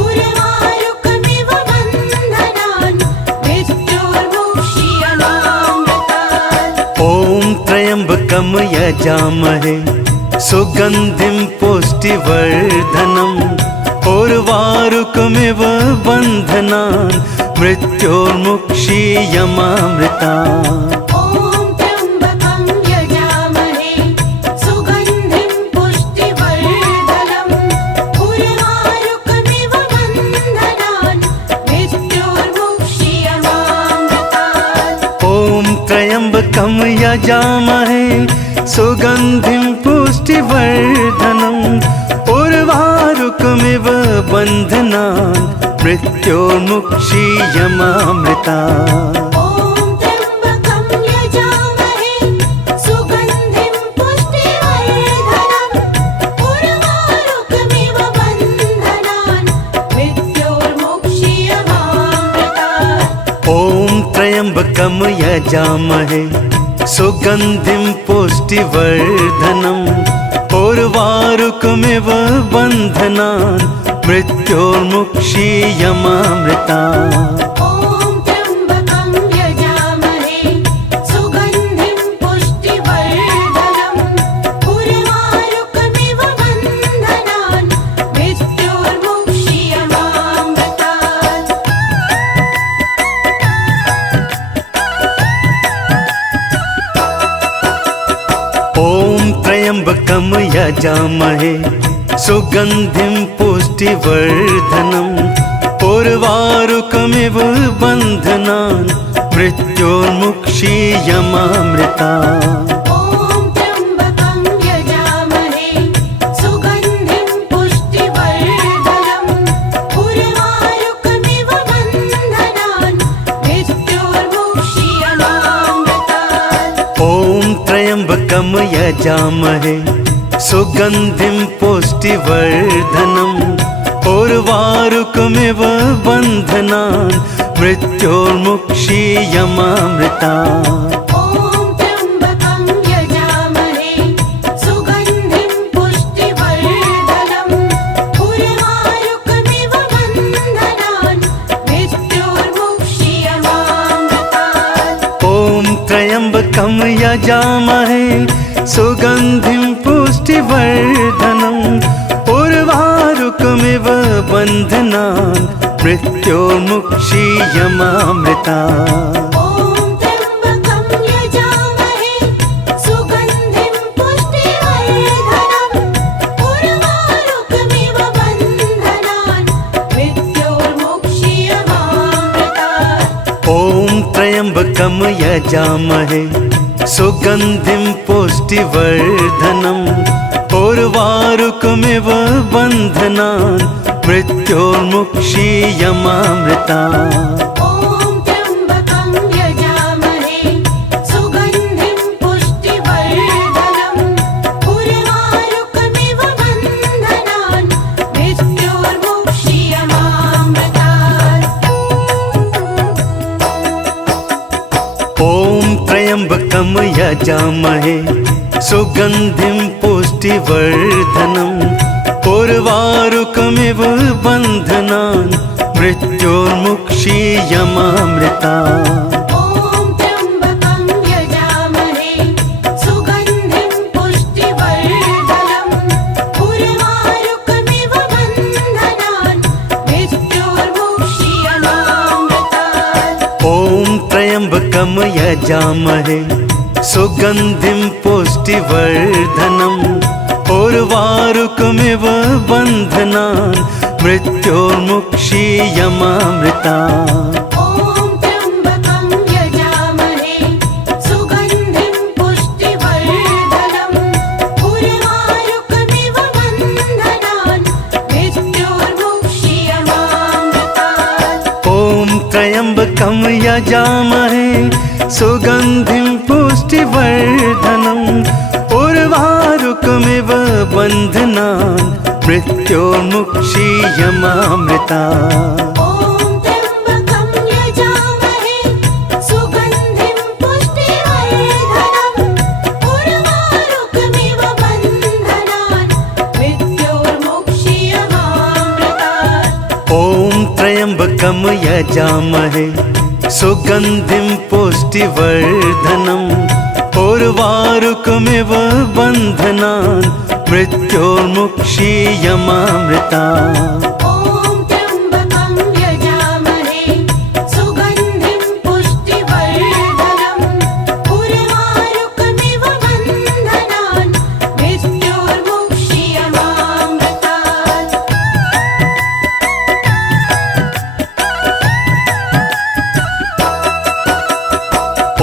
उर्वारुकमिव बन्धनान् मृत्योर्मुक्षीयमामृतात् ॐ त्र्यम्बकं यजामहे सुगन्धिं पुष्टिवर्धनम् उर्वारुकमिव बन्धनान् मृत्योर्मुक्षीयमामृतात् ॐ त्र्यम्बकं यजामहे सुगन्धिं पुष्टिवर्धनम् उर्वारुकमिव बन्धनान् मृत्योर्मुक्षीयमामृतात् ॐ त्र्यम्बकं यजामहे सुगन्धिं पुष्टिवर्धनम् उर्वारुकमिव बन्धनान् मृत्योर्मुक्षीयमामृतात् ॐ त्र्यम्बकं यजामहे सुगन्धिं पुष्टिवर्धनम् उर्वारुकमिव बन्धनान् मृत्योर्मुक्षीयमामृतात् ॐ त्र्यम्बकं यजामहे सुगन्धिं पुष्टिवर्धनम् उर्वारुकमिव बन्धनान् मृत्योर्मुक्षीयमामृतात् ॐ त्र्यम्बकं यजामहे सुगन्धिं पुष्टिवर्धनम् उर्वारुकमिव बन्धनान् मृत्योर्मुक्षीयमामृतात् ॐ त्र्यम्बकं यजामहे सुगन्धिं पुष्टिवर्धनम् उर्वारुकमिव बन्धनान् मृत्योर्मुक्षीयमामृतात् ॐ त्र्यम्बकं यजामहे सुगन्धिं पुष्टिवर्धनम् उर्वारुकमिव बन्धनान् मृत्योर्मुक्षीयमामृतात् ॐ त्र्यम्बकं यजामहे सुगन्धिं पुष्टिवर्धनम् उर्वारुकमिव बन्धनान् मृत्योर्मुक्षीयमामृतात् ॐ त्र्यम्बकं यजामहे सुगन्धिं पुष्टिवर्धनम् उर्वारुकमिव बन्धनान् मृत्योर्मुक्षीयमामृतात् ॐ त्र्यम्बकं यजामहे सुगन्धिं पुष्टिवर्धनम् उर्वारुकमिव बन्धनान् मृत्योर्मुक्षीयमामृतात् ॐ त्र्यम्बकं यजामहे सुगन्धिं पुष्टिवर्धनम् उर्वारुकमिव बन्धनान् मृत्योर्मुक्षीयमामृतात् ॐ त्र्यम्बकं यजामहे सुगन्धिं पुष्टिवर्धनम् उर्वारुकमिव बन्धनान् मृत्योर्मुक्षीयमामृतात् ॐ त्र्यम्बकं यजामहे सुगन्धिं पुष्टिवर्धनम् उर्वारुकमिव बन्धनान् मृत्योर्मुक्षीयमामृतात् ॐ त्र्यम्बकं यजामहे सुगन्धिं पुष्टिवर्धनम् उर्वारुकमिव बन्धनान् मृत्योर्मुक्षीयमामृतात् ॐ त्र्यम्बकं यजामहे सुगन्धिं पुष्टिवर्धनम् उर्वारुकमिव बन्धनान् मृत्योर्मुक्षीयमामृतात् ॐ त्र्यम्बकं यजामहे सुगन्धिं पुष्टिवर्धनम् उर्वारुकमिव बन्धनान् मृत्योर्मुक्षीयमामृतात् ॐ त्र्यम्बकं यजामहे सुगन्धिं पुष्टिवर्धनम् उर्वारुकमिव बन्धनान् मृत्योर्मुक्षीयमामृतात् ॐ त्र्यम्बकं यजामहे सुगन्धिं पुष्टिवर्धनम् उर्वारुकमिव बन्धनान् मृत्योर्मुक्षीयमामृतात् ॐ त्र्यम्बकं यजामहे सुगन्धिं पुष्टिवर्धनम् उर्वारुकमिव बन्धनान् मृत्योर्मुक्षीयमामृतात् ॐ त्र्यम्बकं यजामहे सुगन्धिं पुष्टिवर्धनम् उर्वारुकमिव बन्धनान् मृत्योर्मुक्षीयमामृता ॐ त्र्यम्बकं यजामहे सुगन्धिं पुष्टिवर्धनम् उर्वारुकमिव बन्धनान् मृत्योर्मुक्षीयमामृतात्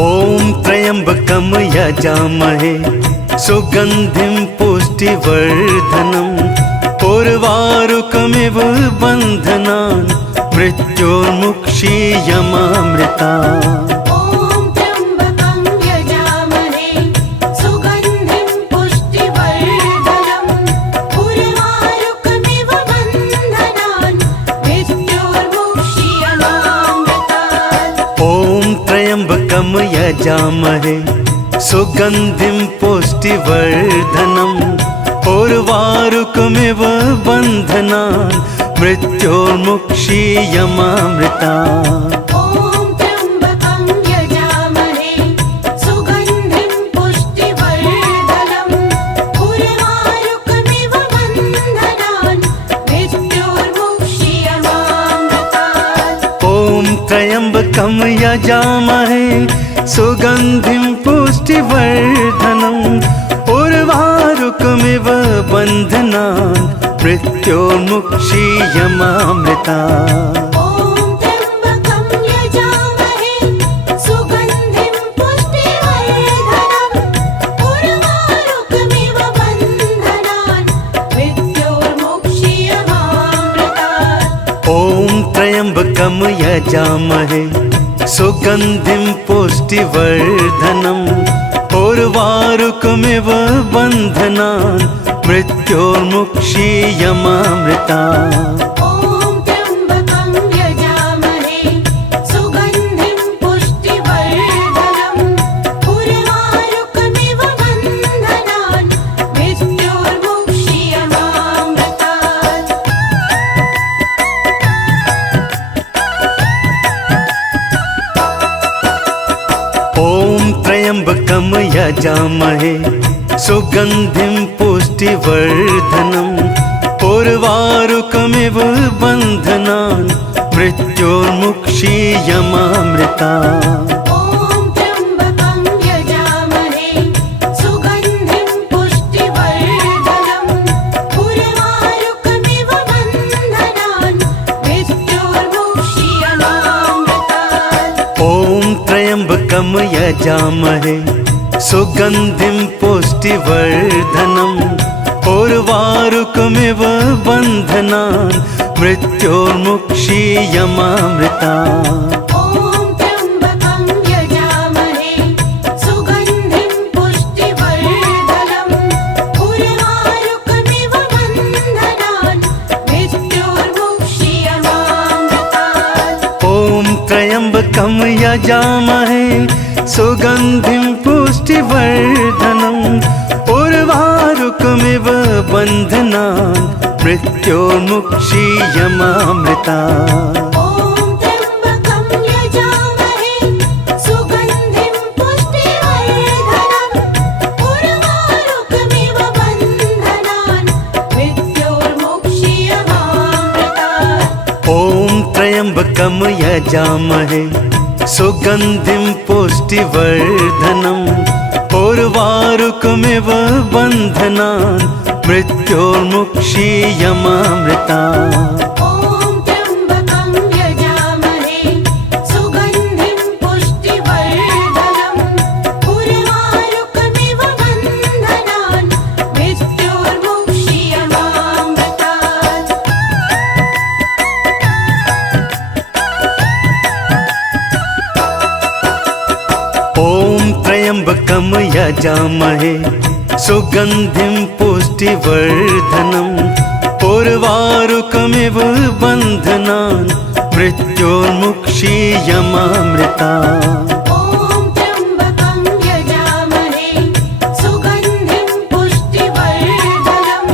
ॐ त्र्यम्बकं यजामहे सुगन्धिं पुष्टिवर्धनम् उर्वारुकमिव बन्धनान् मृत्योर्मुक्षीयमामृता ॐ त्र्यम्बकं यजामहे सुगन्धिं पुष्टिवर्धनम् उर्वारुकमिव बन्धनान् मृत्योर्मुक्षीयमामृतात् ॐ त्र्यम्बकं यजामहे सुगन्धिं पुष्टिवर्धनम् उर्वारुकमिव बन्धनान् मृत्योर्मुक्षीयमामृता ॐ त्र्यम्बकं यजामहे सुगन्धिं पुष्टिवर्धनम् उर्वारुकमिव बन्धनान् मृत्योर्मुक्षीयमामृतात् ॐ त्र्यम्बकं यजामहे सुगन्धिं पुष्टिवर्धनम् उर्वारुकमिव बन्धनान् मृत्योर्मुक्षीयमामृता ॐ त्र्यम्बकं यजामहे सुगन्धिं पुष्टिवर्धनम् उर्वारुकमिव बन्धनान् मृत्योर्मुक्षीयमामृतात् ॐ त्र्यम्बकं यजामहे सुगन्धिं पुष्टिवर्धनम् उर्वारुकमिव बन्धनान् मृत्योर्मुक्षीयमामृता ॐ त्र्यम्बकं यजामहे सुगन्धिं पुष्टिवर्धनम् उर्वारुकमिव बन्धनान् मृत्योर्मुक्षीयमामृतात् ॐ त्र्यम्बकं यजामहे सुगन्धिं पुष्टिवर्धनम् उर्वारुकमिव बन्धनान् मृत्योर्मुक्षीयमामृता ॐ त्र्यम्बकं यजामहे सुगन्धिं पुष्टिवर्धनम् उर्वारुकमिव बन्धनान् मृत्योर्मुक्षीयमामृतात् ॐ त्र्यम्बकं यजामहे सुगन्धिं पुष्टिवर्धनम् उर्वारुकमिव बन्धनान् मृत्योर्मुक्षीयमामृता ॐ त्र्यम्बकं यजामहे सुगन्धिं पुष्टिवर्धनम् उर्वारुकमिव बन्धनान् मृत्योर्मुक्षीयमामृतात् ॐ त्र्यम्बकं यजामहे सुगन्धिं पुष्टिवर्धनम् उर्वारुकमिव बन्धनान् मृत्योर्मुक्षीयमामृता ॐ त्र्यम्बकं यजामहे सुगन्धिं पुष्टिवर्धनम् उर्वारुकमिव बन्धनान् मृत्योर्मुक्षीयमामृतात् ॐ त्र्यम्बकं यजामहे सुगन्धिं पुष्टिवर्धनम् उर्वारुकमिव बन्धनान् मृत्योर्मुक्षीयमामृता ॐ त्र्यम्बकं यजामहे सुगन्धिं पुष्टिवर्धनम् उर्वारुकमिव बन्धनान् मृत्योर्मुक्षीयमामृतात् ॐ त्र्यम्बकं यजामहे सुगन्धिं पुष्टिवर्धनम् उर्वारुकमिव बन्धनान् मृत्योर्मुक्षीयमामृता ॐ त्र्यम्बकं यजामहे सुगन्धिं पुष्टिवर्धनम्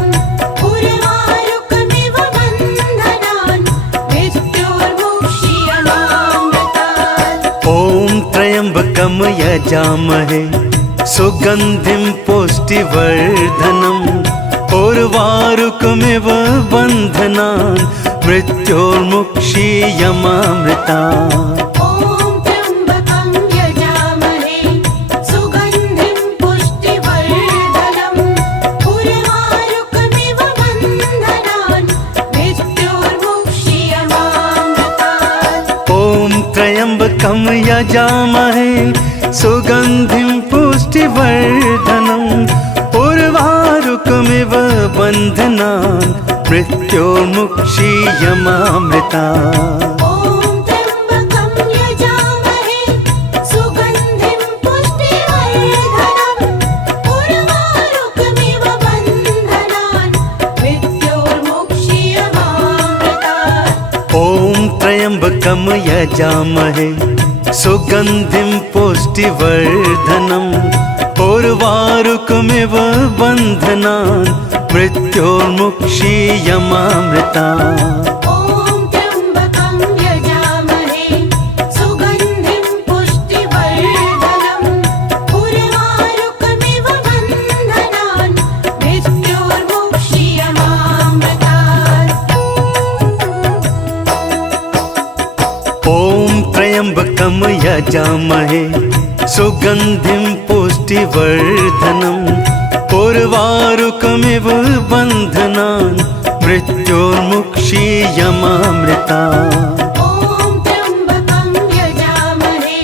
उर्वारुकमिव बन्धनान् मृत्योर्मुक्षीयमामृतात् ॐ त्र्यम्बकं यजामहे सुगन्धिं पुष्टिवर्धनम् उर्वारुकमिव बन्धनान् मृत्योर्मुक्षीयमामृता ॐ त्र्यम्बकं यजामहे सुगन्धिं पुष्टिवर्धनम् उर्वारुकमिव बन्धनान् मृत्योर्मुक्षीयमामृतात् ॐ त्र्यम्बकं यजामहे सुगन्धिं पुष्टिवर्धनम् उर्वारुकमिव बन्धनान् मृत्योर्मुक्षीयमामृता ॐ त्र्यम्बकं यजामहे सुगन्धिं पुष्टिवर्धनम् उर्वारुकमिव बन्धनान् मृत्योर्मुक्षीयमामृतात् ॐ त्र्यम्बकं यजामहे सुगन्धिं पुष्टिवर्धनम् उर्वारुकमिव बन्धनान् मृत्योर्मुक्षीयमामृता ॐ त्र्यम्बकं यजामहे सुगन्धिं पुष्टिवर्धनम् उर्वारुकमिव बन्धनान् मृत्योर्मुक्षीयमामृतात् ॐ त्र्यम्बकं यजामहे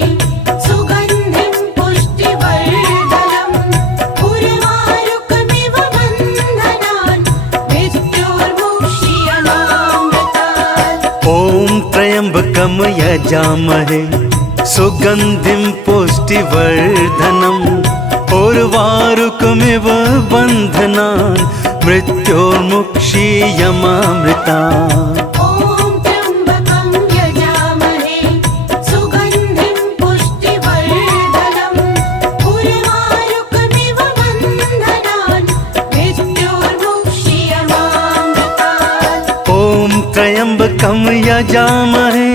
सुगन्धिं पुष्टिवर्धनम् उर्वारुकमिव बन्धनान् मृत्योर्मुक्षीयमामृता ॐ त्र्यम्बकं यजामहे सुगन्धिं पुष्टिवर्धनम् उर्वारुकमिव बन्धनान् मृत्योर्मुक्षीयमामृतात् ॐ त्र्यम्बकं यजामहे सुगन्धिं पुष्टिवर्धनम् उर्वारुकमिव बन्धनान् मृत्योर्मुक्षीयमामृता ॐ त्र्यम्बकं यजामहे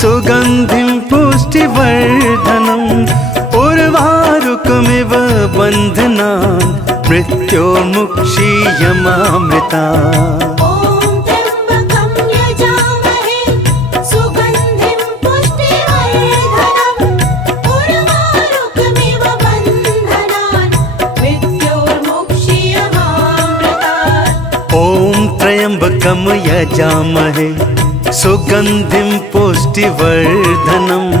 सुगन्धिं पुष्टिवर्धनम् उर्वारुकमिव बन्धनान् मृत्योर्मुक्षीयमामृतात् ॐ त्र्यम्बकं यजामहे सुगन्धिं पुष्टिवर्धनम् उर्वारुकमिव बन्धनान् मृत्योर्मुक्षीयमामृता ॐ त्र्यम्बकं यजामहे सुगन्धिं पुष्टिवर्धनम्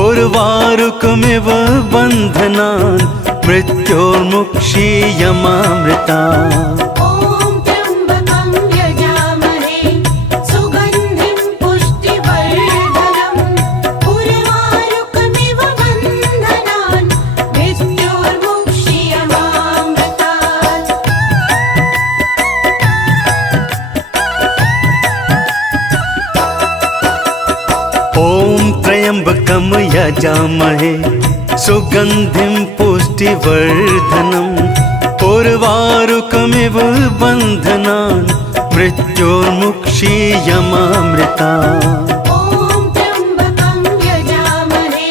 उर्वारुकमिव बन्धनान् मृत्योर्मुक्षीयमामृतात् ॐ त्र्यम्बकं यजामहे सुगन्धिं पुष्टिवर्धनम् उर्वारुकमिव बन्धनान् मृत्योर्मुक्षीयमामृता ॐ त्र्यम्बकं यजामहे सुगन्धिं पुष्टिवर्धनम् उर्वारुकमिव बन्धनान् मृत्योर्मुक्षीयमामृतात् ॐ त्र्यम्बकं यजामहे सुगन्धिं पुष्टिवर्धनम् उर्वारुकमिव बन्धनान् मृत्योर्मुक्षीयमामृता ॐ त्र्यम्बकं यजामहे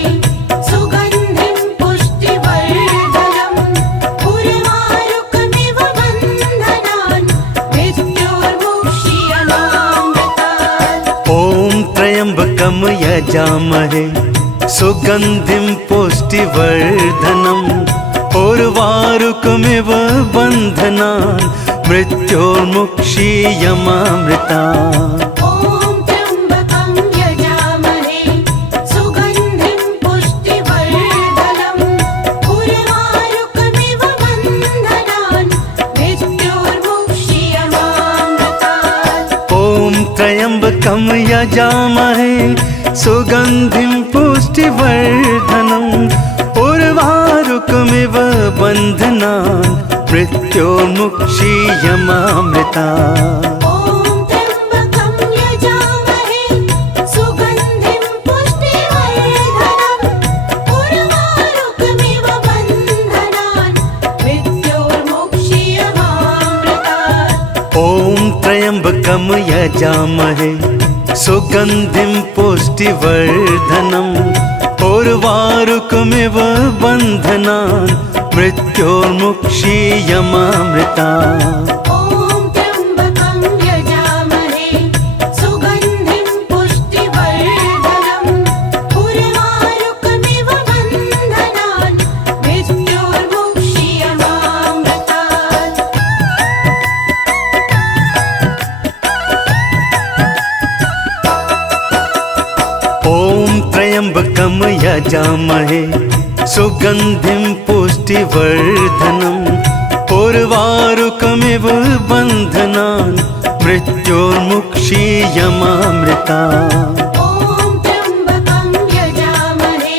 सुगन्धिं पुष्टिवर्धनम् उर्वारुकमिव बन्धनान् मृत्योर्मुक्षीयमामृतात् ॐ त्र्यम्बकं यजामहे सुगन्धिं पुष्टिवर्धनम् उर्वारुकमिव बन्धनान् मृत्योर्मुक्षीयमामृता ॐ त्र्यम्बकं यजामहे सुगन्धिं पुष्टिवर्धनम् उर्वारुकमिव बन्धनान् मृत्योर्मुक्षीयमामृतात् ॐ त्र्यम्बकं यजामहे सुगन्धिं पुष्टिवर्धनम् उर्वारुकमिव बन्धनान् मृत्योर्मुक्षीयमामृता ॐ त्र्यम्बकं यजामहे सुगन्धिं पुष्टिवर्धनम् उर्वारुकमिव बन्धनान् मृत्योर्मुक्षीयमामृतात् ॐ त्र्यम्बकं यजामहे सुगन्धिं पुष्टिवर्धनम् उर्वारुकमिव बन्धनान् मृत्योर्मुक्षीयमामृता ॐ यजामहे सुगन्धिं पुष्टिवर्धनम् उर्वारुकमिव बन्धनान् मृत्योर्मुक्षीयमामृता ॐ त्र्यम्बकं यजामहे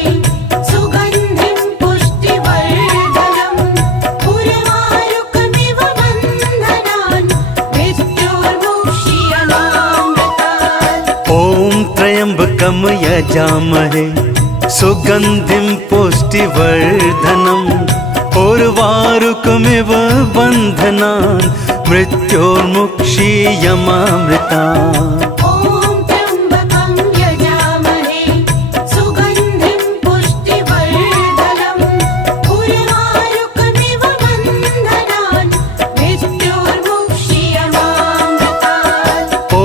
सुगन्धिं पुष्टिवर्धनम् उर्वारुकमिव बन्धनान् मृत्योर्मुक्षीयमामृतात् ॐ त्र्यम्बकं यजामहे सुगन्धिं पुष्टिवर्धनम् उर्वारुकमिव बन्धनान् मृत्योर्मुक्षीयमामृता ॐ त्र्यम्बकं यजामहे सुगन्धिं पुष्टिवर्धनम् उर्वारुकमिव बन्धनान् मृत्योर्मुक्षीयमामृतात् ॐ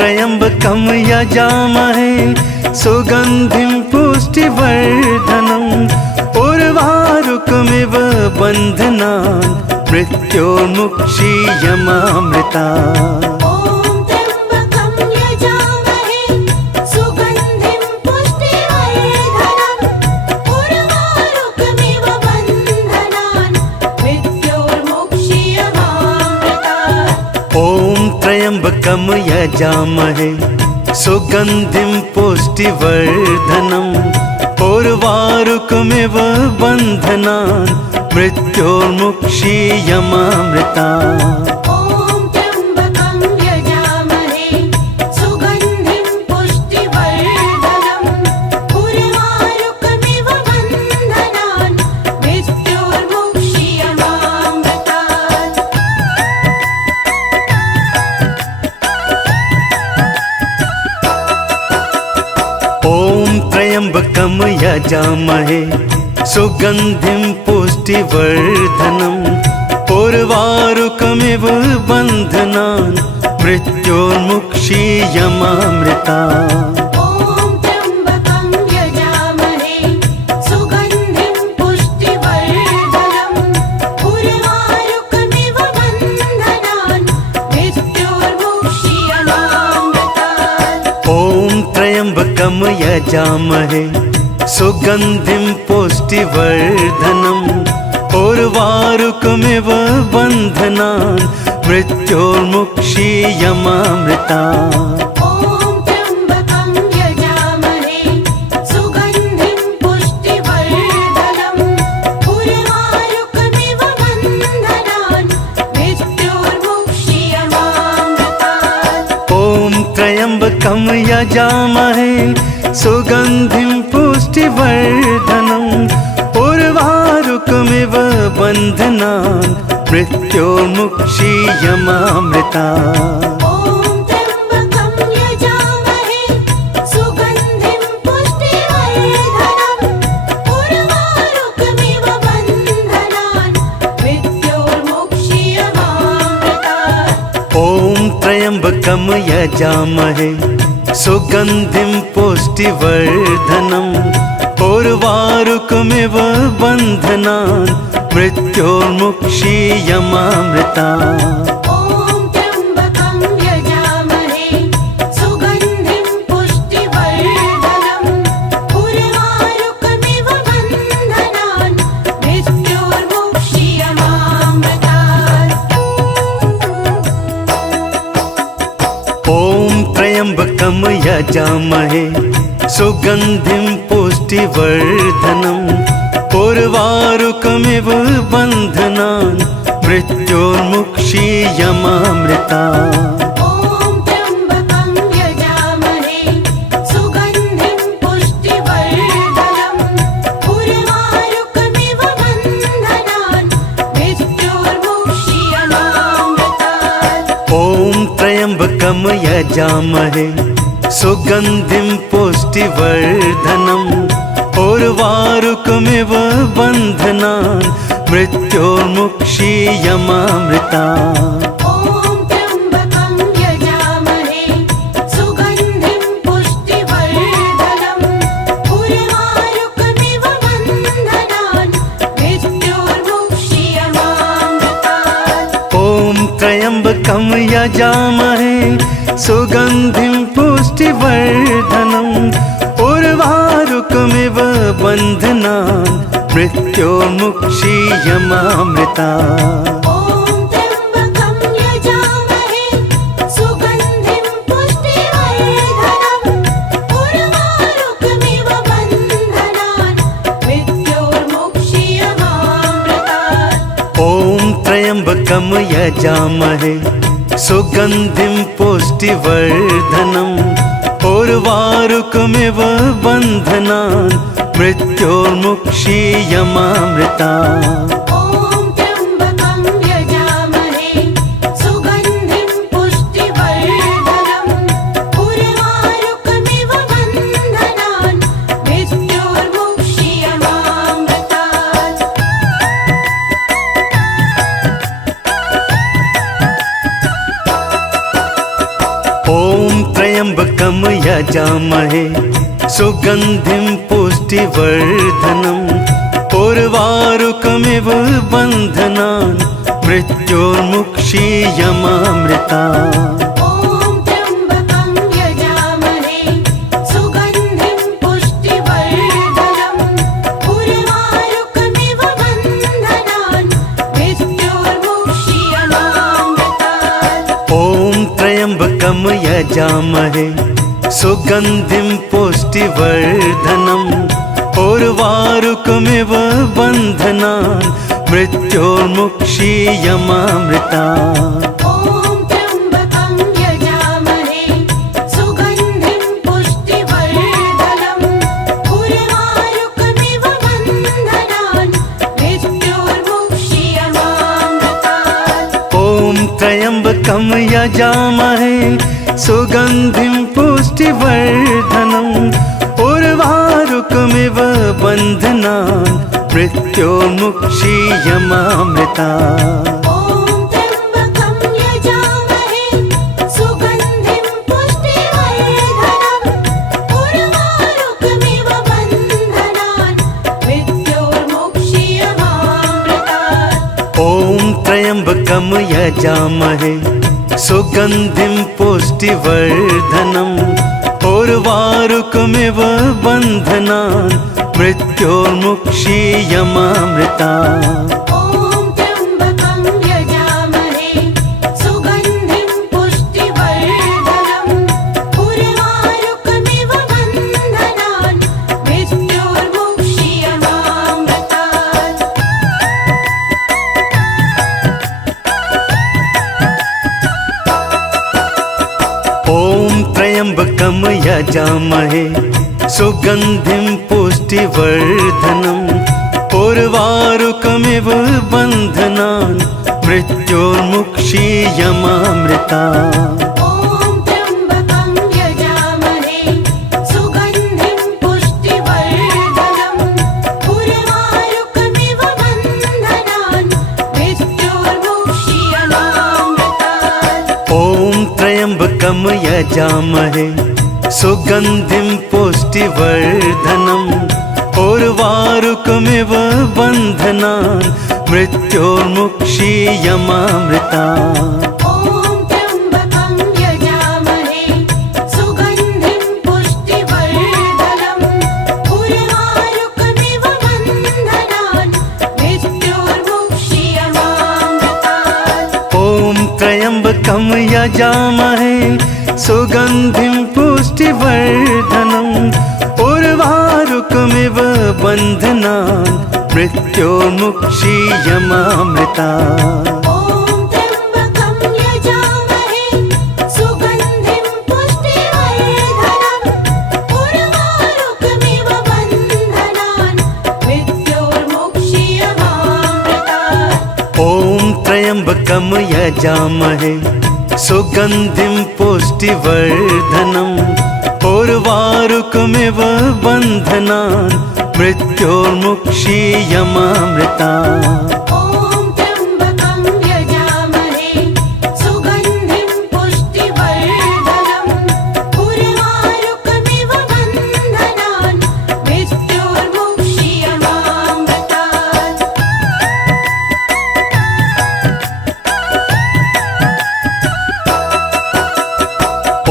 त्र्यम्बकं यजामहे सुगन्धिं पुष्टिवर्धनम् उर्वारुकमिव बन्धनान् मृत्योर्मुक्षीयमामृता ॐ त्र्यम्बकं यजामहे सुगन्धिं पुष्टिवर्धनम् उर्वारुकमिव बन्धनान् मृत्योर्मुक्षीयमामृतात् ॐ त्र्यम्बकं यजामहे सुगन्धिं पुष्टिवर्धनम् उर्वारुकमिव बन्धनान् मृत्योर्मुक्षीयमामृता ॐ त्र्यम्बकं यजामहे सुगन्धिं पुष्टिवर्धनम् उर्वारुकमिव बन्धनान् मृत्योर्मुक्षीयमामृतात् ॐ त्र्यम्बकं यजामहे सुगन्धिं पुष्टिवर्धनम् उर्वारुकमिव बन्धनान् मृत्योर्मुक्षीयमामृता ॐ त्र्यम्बकं यजामहे सुगन्धिं पुष्टिवर्धनम् उर्वारुकमिव बन्धनान् मृत्योर्मुक्षीयमामृतात् ॐ त्र्यम्बकं यजामहे सुगन्धिं पुष्टिवर्धनम् उर्वारुकमिव बन्धनान् मृत्योर्मुक्षीयमामृता ॐ त्र्यम्बकं यजामहे सुगन्धिं पुष्टिवर्धनम् उर्वारुकमिव बन्धनान् मृत्योर्मुक्षीयमामृतात् ॐ त्र्यम्बकं यजामहे सुगन्धिं पुष्टिवर्धनम् उर्वारुकमिव बन्धनान् मृत्योर्मुक्षीयमामृता ॐ त्र्यम्बकं यजामहे सुगन्धिं पुष्टिवर्धनम् उर्वारुकमिव बन्धनान् मृत्योर्मुक्षीयमामृतात् ॐ त्र्यम्बकं यजामहे सुगन्धिं पुष्टिवर्धनम् उर्वारुकमिव बन्धनान् मृत्योर्मुक्षीयमामृता ॐ त्र्यम्बकं यजामहे सुगन्धिं पुष्टिवर्धनम् उर्वारुकमिव बन्धनान् मृत्योर्मुक्षीयमामृतात् ॐ त्र्यम्बकं यजामहे सुगन्धिं पुष्टिवर्धनम् उर्वारुकमिव बन्धनान् मृत्योर्मुक्षीयमामृता ॐ त्र्यम्बकं यजामहे सुगन्धिं पुष्टिवर्धनम् उर्वारुकमिव बन्धनान् मृत्योर्मुक्षीयमामृतात् ॐ त्र्यम्बकं यजामहे सुगन्धिं पुष्टिवर्धनम् उर्वारुकमिव बन्धनान् मृत्योर्मुक्षीयमामृता ॐ त्र्यम्बकं यजामहे सुगन्धिं पुष्टिवर्धनम् उर्वारुकमिव बन्धनान् मृत्योर्मुक्षीयमामृतात् ॐ त्र्यम्बकं यजामहे सुगन्धिं पुष्टिवर्धनम् उर्वारुकमिव उर्वारुकमिव बन्धनान् मृत्योर्मुक्षीयमामृता ॐ त्र्यम्बकं यजामहे सुगन्धिं पुष्टिवर्धनम् उर्वारुकमिव बन्धनान् मृत्योर्मुक्षीयमामृतात् ॐ त्र्यम्बकं यजामहे सुगन्धिं पुष्टिवर्धनम् उर्वारुकमिव बन्धनान् मृत्योर्मुक्षीयमामृता ॐ त्र्यम्बकं यजामहे सुगन्धिं पुष्टिवर्धनम् उर्वारुकमिव बन्धनान् मृत्योर्मुक्षीयमामृतात् ॐ त्र्यम्बकं यजामहे सुगन्धिं पुष्टिवर्धनम् उर्वारुकमिव बन्धनान् मृत्योर्मुक्षीयमामृता ॐ त्र्यम्बकं यजामहे सुगन्धिं पुष्टिवर्धनम् उर्वारुकमिव बन्धनान् मृत्योर्मुक्षीयमामृतात् ॐ त्र्यम्बकं यजामहे सुगन्धिं पुष्टिवर्धनम् उर्वारुकमिव बन्धनान् मृत्योर्मुक्षीयमामृता ॐ त्र्यम्बकं यजामहे सुगन्धिं पुष्टिवर्धनम् उर्वारुकमिव बन्धनान् मृत्योर्मुक्षीयमामृतात् ॐ त्र्यम्बकं यजामहे सुगन्धिं पुष्टिवर्धनम् उर्वारुकमिव बन्धनान् मृत्योर्मुक्षीयमामृता ॐ त्र्यम्बकं यजामहे सुगन्धिं पुष्टिवर्धनम् उर्वारुकमिव बन्धनान् मृत्योर्मुक्षीयमामृतात् ॐ त्र्यम्बकं यजामहे सुगन्धिं पुष्टिवर्धनम् उर्वारुकमिव बन्धनान् मृत्योर्मुक्षीयमामृता ॐ त्र्यम्बकं यजामहे सुगन्धिं पुष्टिवर्धनम् उर्वारुकमिव बन्धनान् मृत्योर्मुक्षीयमामृतात् ॐ त्र्यम्बकं यजामहे सुगन्धिं पुष्टिवर्धनम् उर्वारुकमिव बन्धनान् मृत्योर्मुक्षीयमामृता ॐ त्र्यम्बकं यजामहे सुगन्धिं पुष्टिवर्धनम् उर्वारुकमिव बन्धनान् मृत्योर्मुक्षीयमामृतात् ॐ त्र्यम्बकं यजामहे सुगन्धिं पुष्टिवर्धनम् उर्वारुकमिव बन्धनान् मृत्योर्मुक्षीयमामृता ॐ त्र्यम्बकं यजामहे सुगन्धिं पुष्टिवर्धनम् उर्वारुकमिव बन्धनान् मृत्योर्मुक्षीयमामृतात् ॐ त्र्यम्बकं यजामहे सुगन्धिं पुष्टिवर्धनम् उर्वारुकमिव बन्धनान् मृत्योर्मुक्षीयमामृता ॐ त्र्यम्बकं यजामहे सुगन्धिं पुष्टिवर्धनम् उर्वारुकमिव बन्धनान् मृत्योर्मुक्षीयमामृतात् ॐ त्र्यम्बकं यजामहे सुगन्धिं पुष्टिवर्धनम् उर्वारुकमिव बन्धनान् मृत्योर्मुक्षीयमामृता ॐ त्र्यम्बकं यजामहे सुगन्धिं पुष्टिवर्धनम् उर्वारुकमिव बन्धनान् मृत्योर्मुक्षीयमामृतात्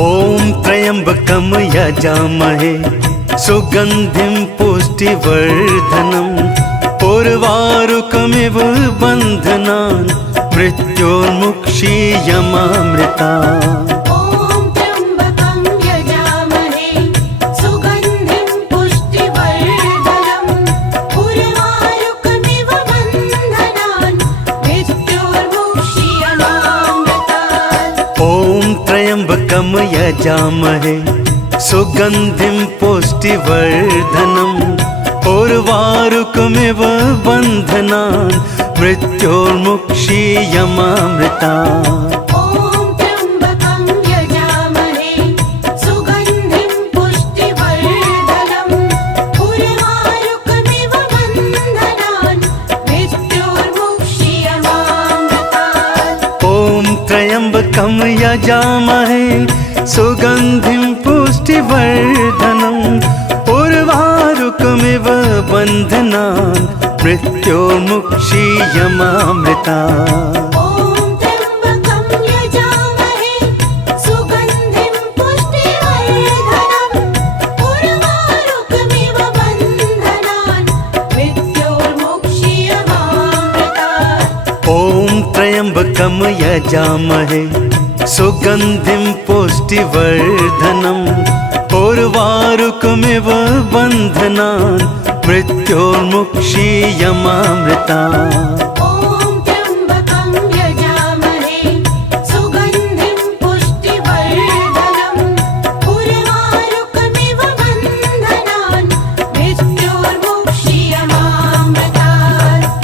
ॐ त्र्यम्बकं यजामहे सुगन्धिं पुष्टिवर्धनम् उर्वारुकमिव बन्धनान् मृत्योर्मुक्षीयमामृता ॐ त्र्यम्बकं यजामहे सुगन्धिं पुष्टिवर्धनम् उर्वारुकमिव बन्धनान् मृत्योर्मुक्षीयमामृतात् ॐ त्र्यम्बकं यजामहे सुगन्धिं पुष्टिवर्धनम् उर्वारुकमिव बन्धनान् मृत्योर्मुक्षीयमामृता ॐ त्र्यम्बकं यजामहे सुगन्धिं पुष्टिवर्धनम् उर्वारुकमिव बन्धनान् मृत्योर्मुक्षीयमामृतात् ॐ त्र्यम्बकं यजामहे सुगन्धिं पुष्टिवर्धनम् उर्वारुकमिव बन्धनान् मृत्योर्मुक्षीयमामृता ॐ त्र्यम्बकं यजामहे सुगन्धिं पुष्टिवर्धनम् उर्वारुकमिव बन्धनान् मृत्योर्मुक्षीयमामृतात् ॐ त्र्यम्बकं यजामहे सुगन्धिं पुष्टिवर्धनम् उर्वारुकमिव बन्धनान् मृत्योर्मुक्षीयमामृता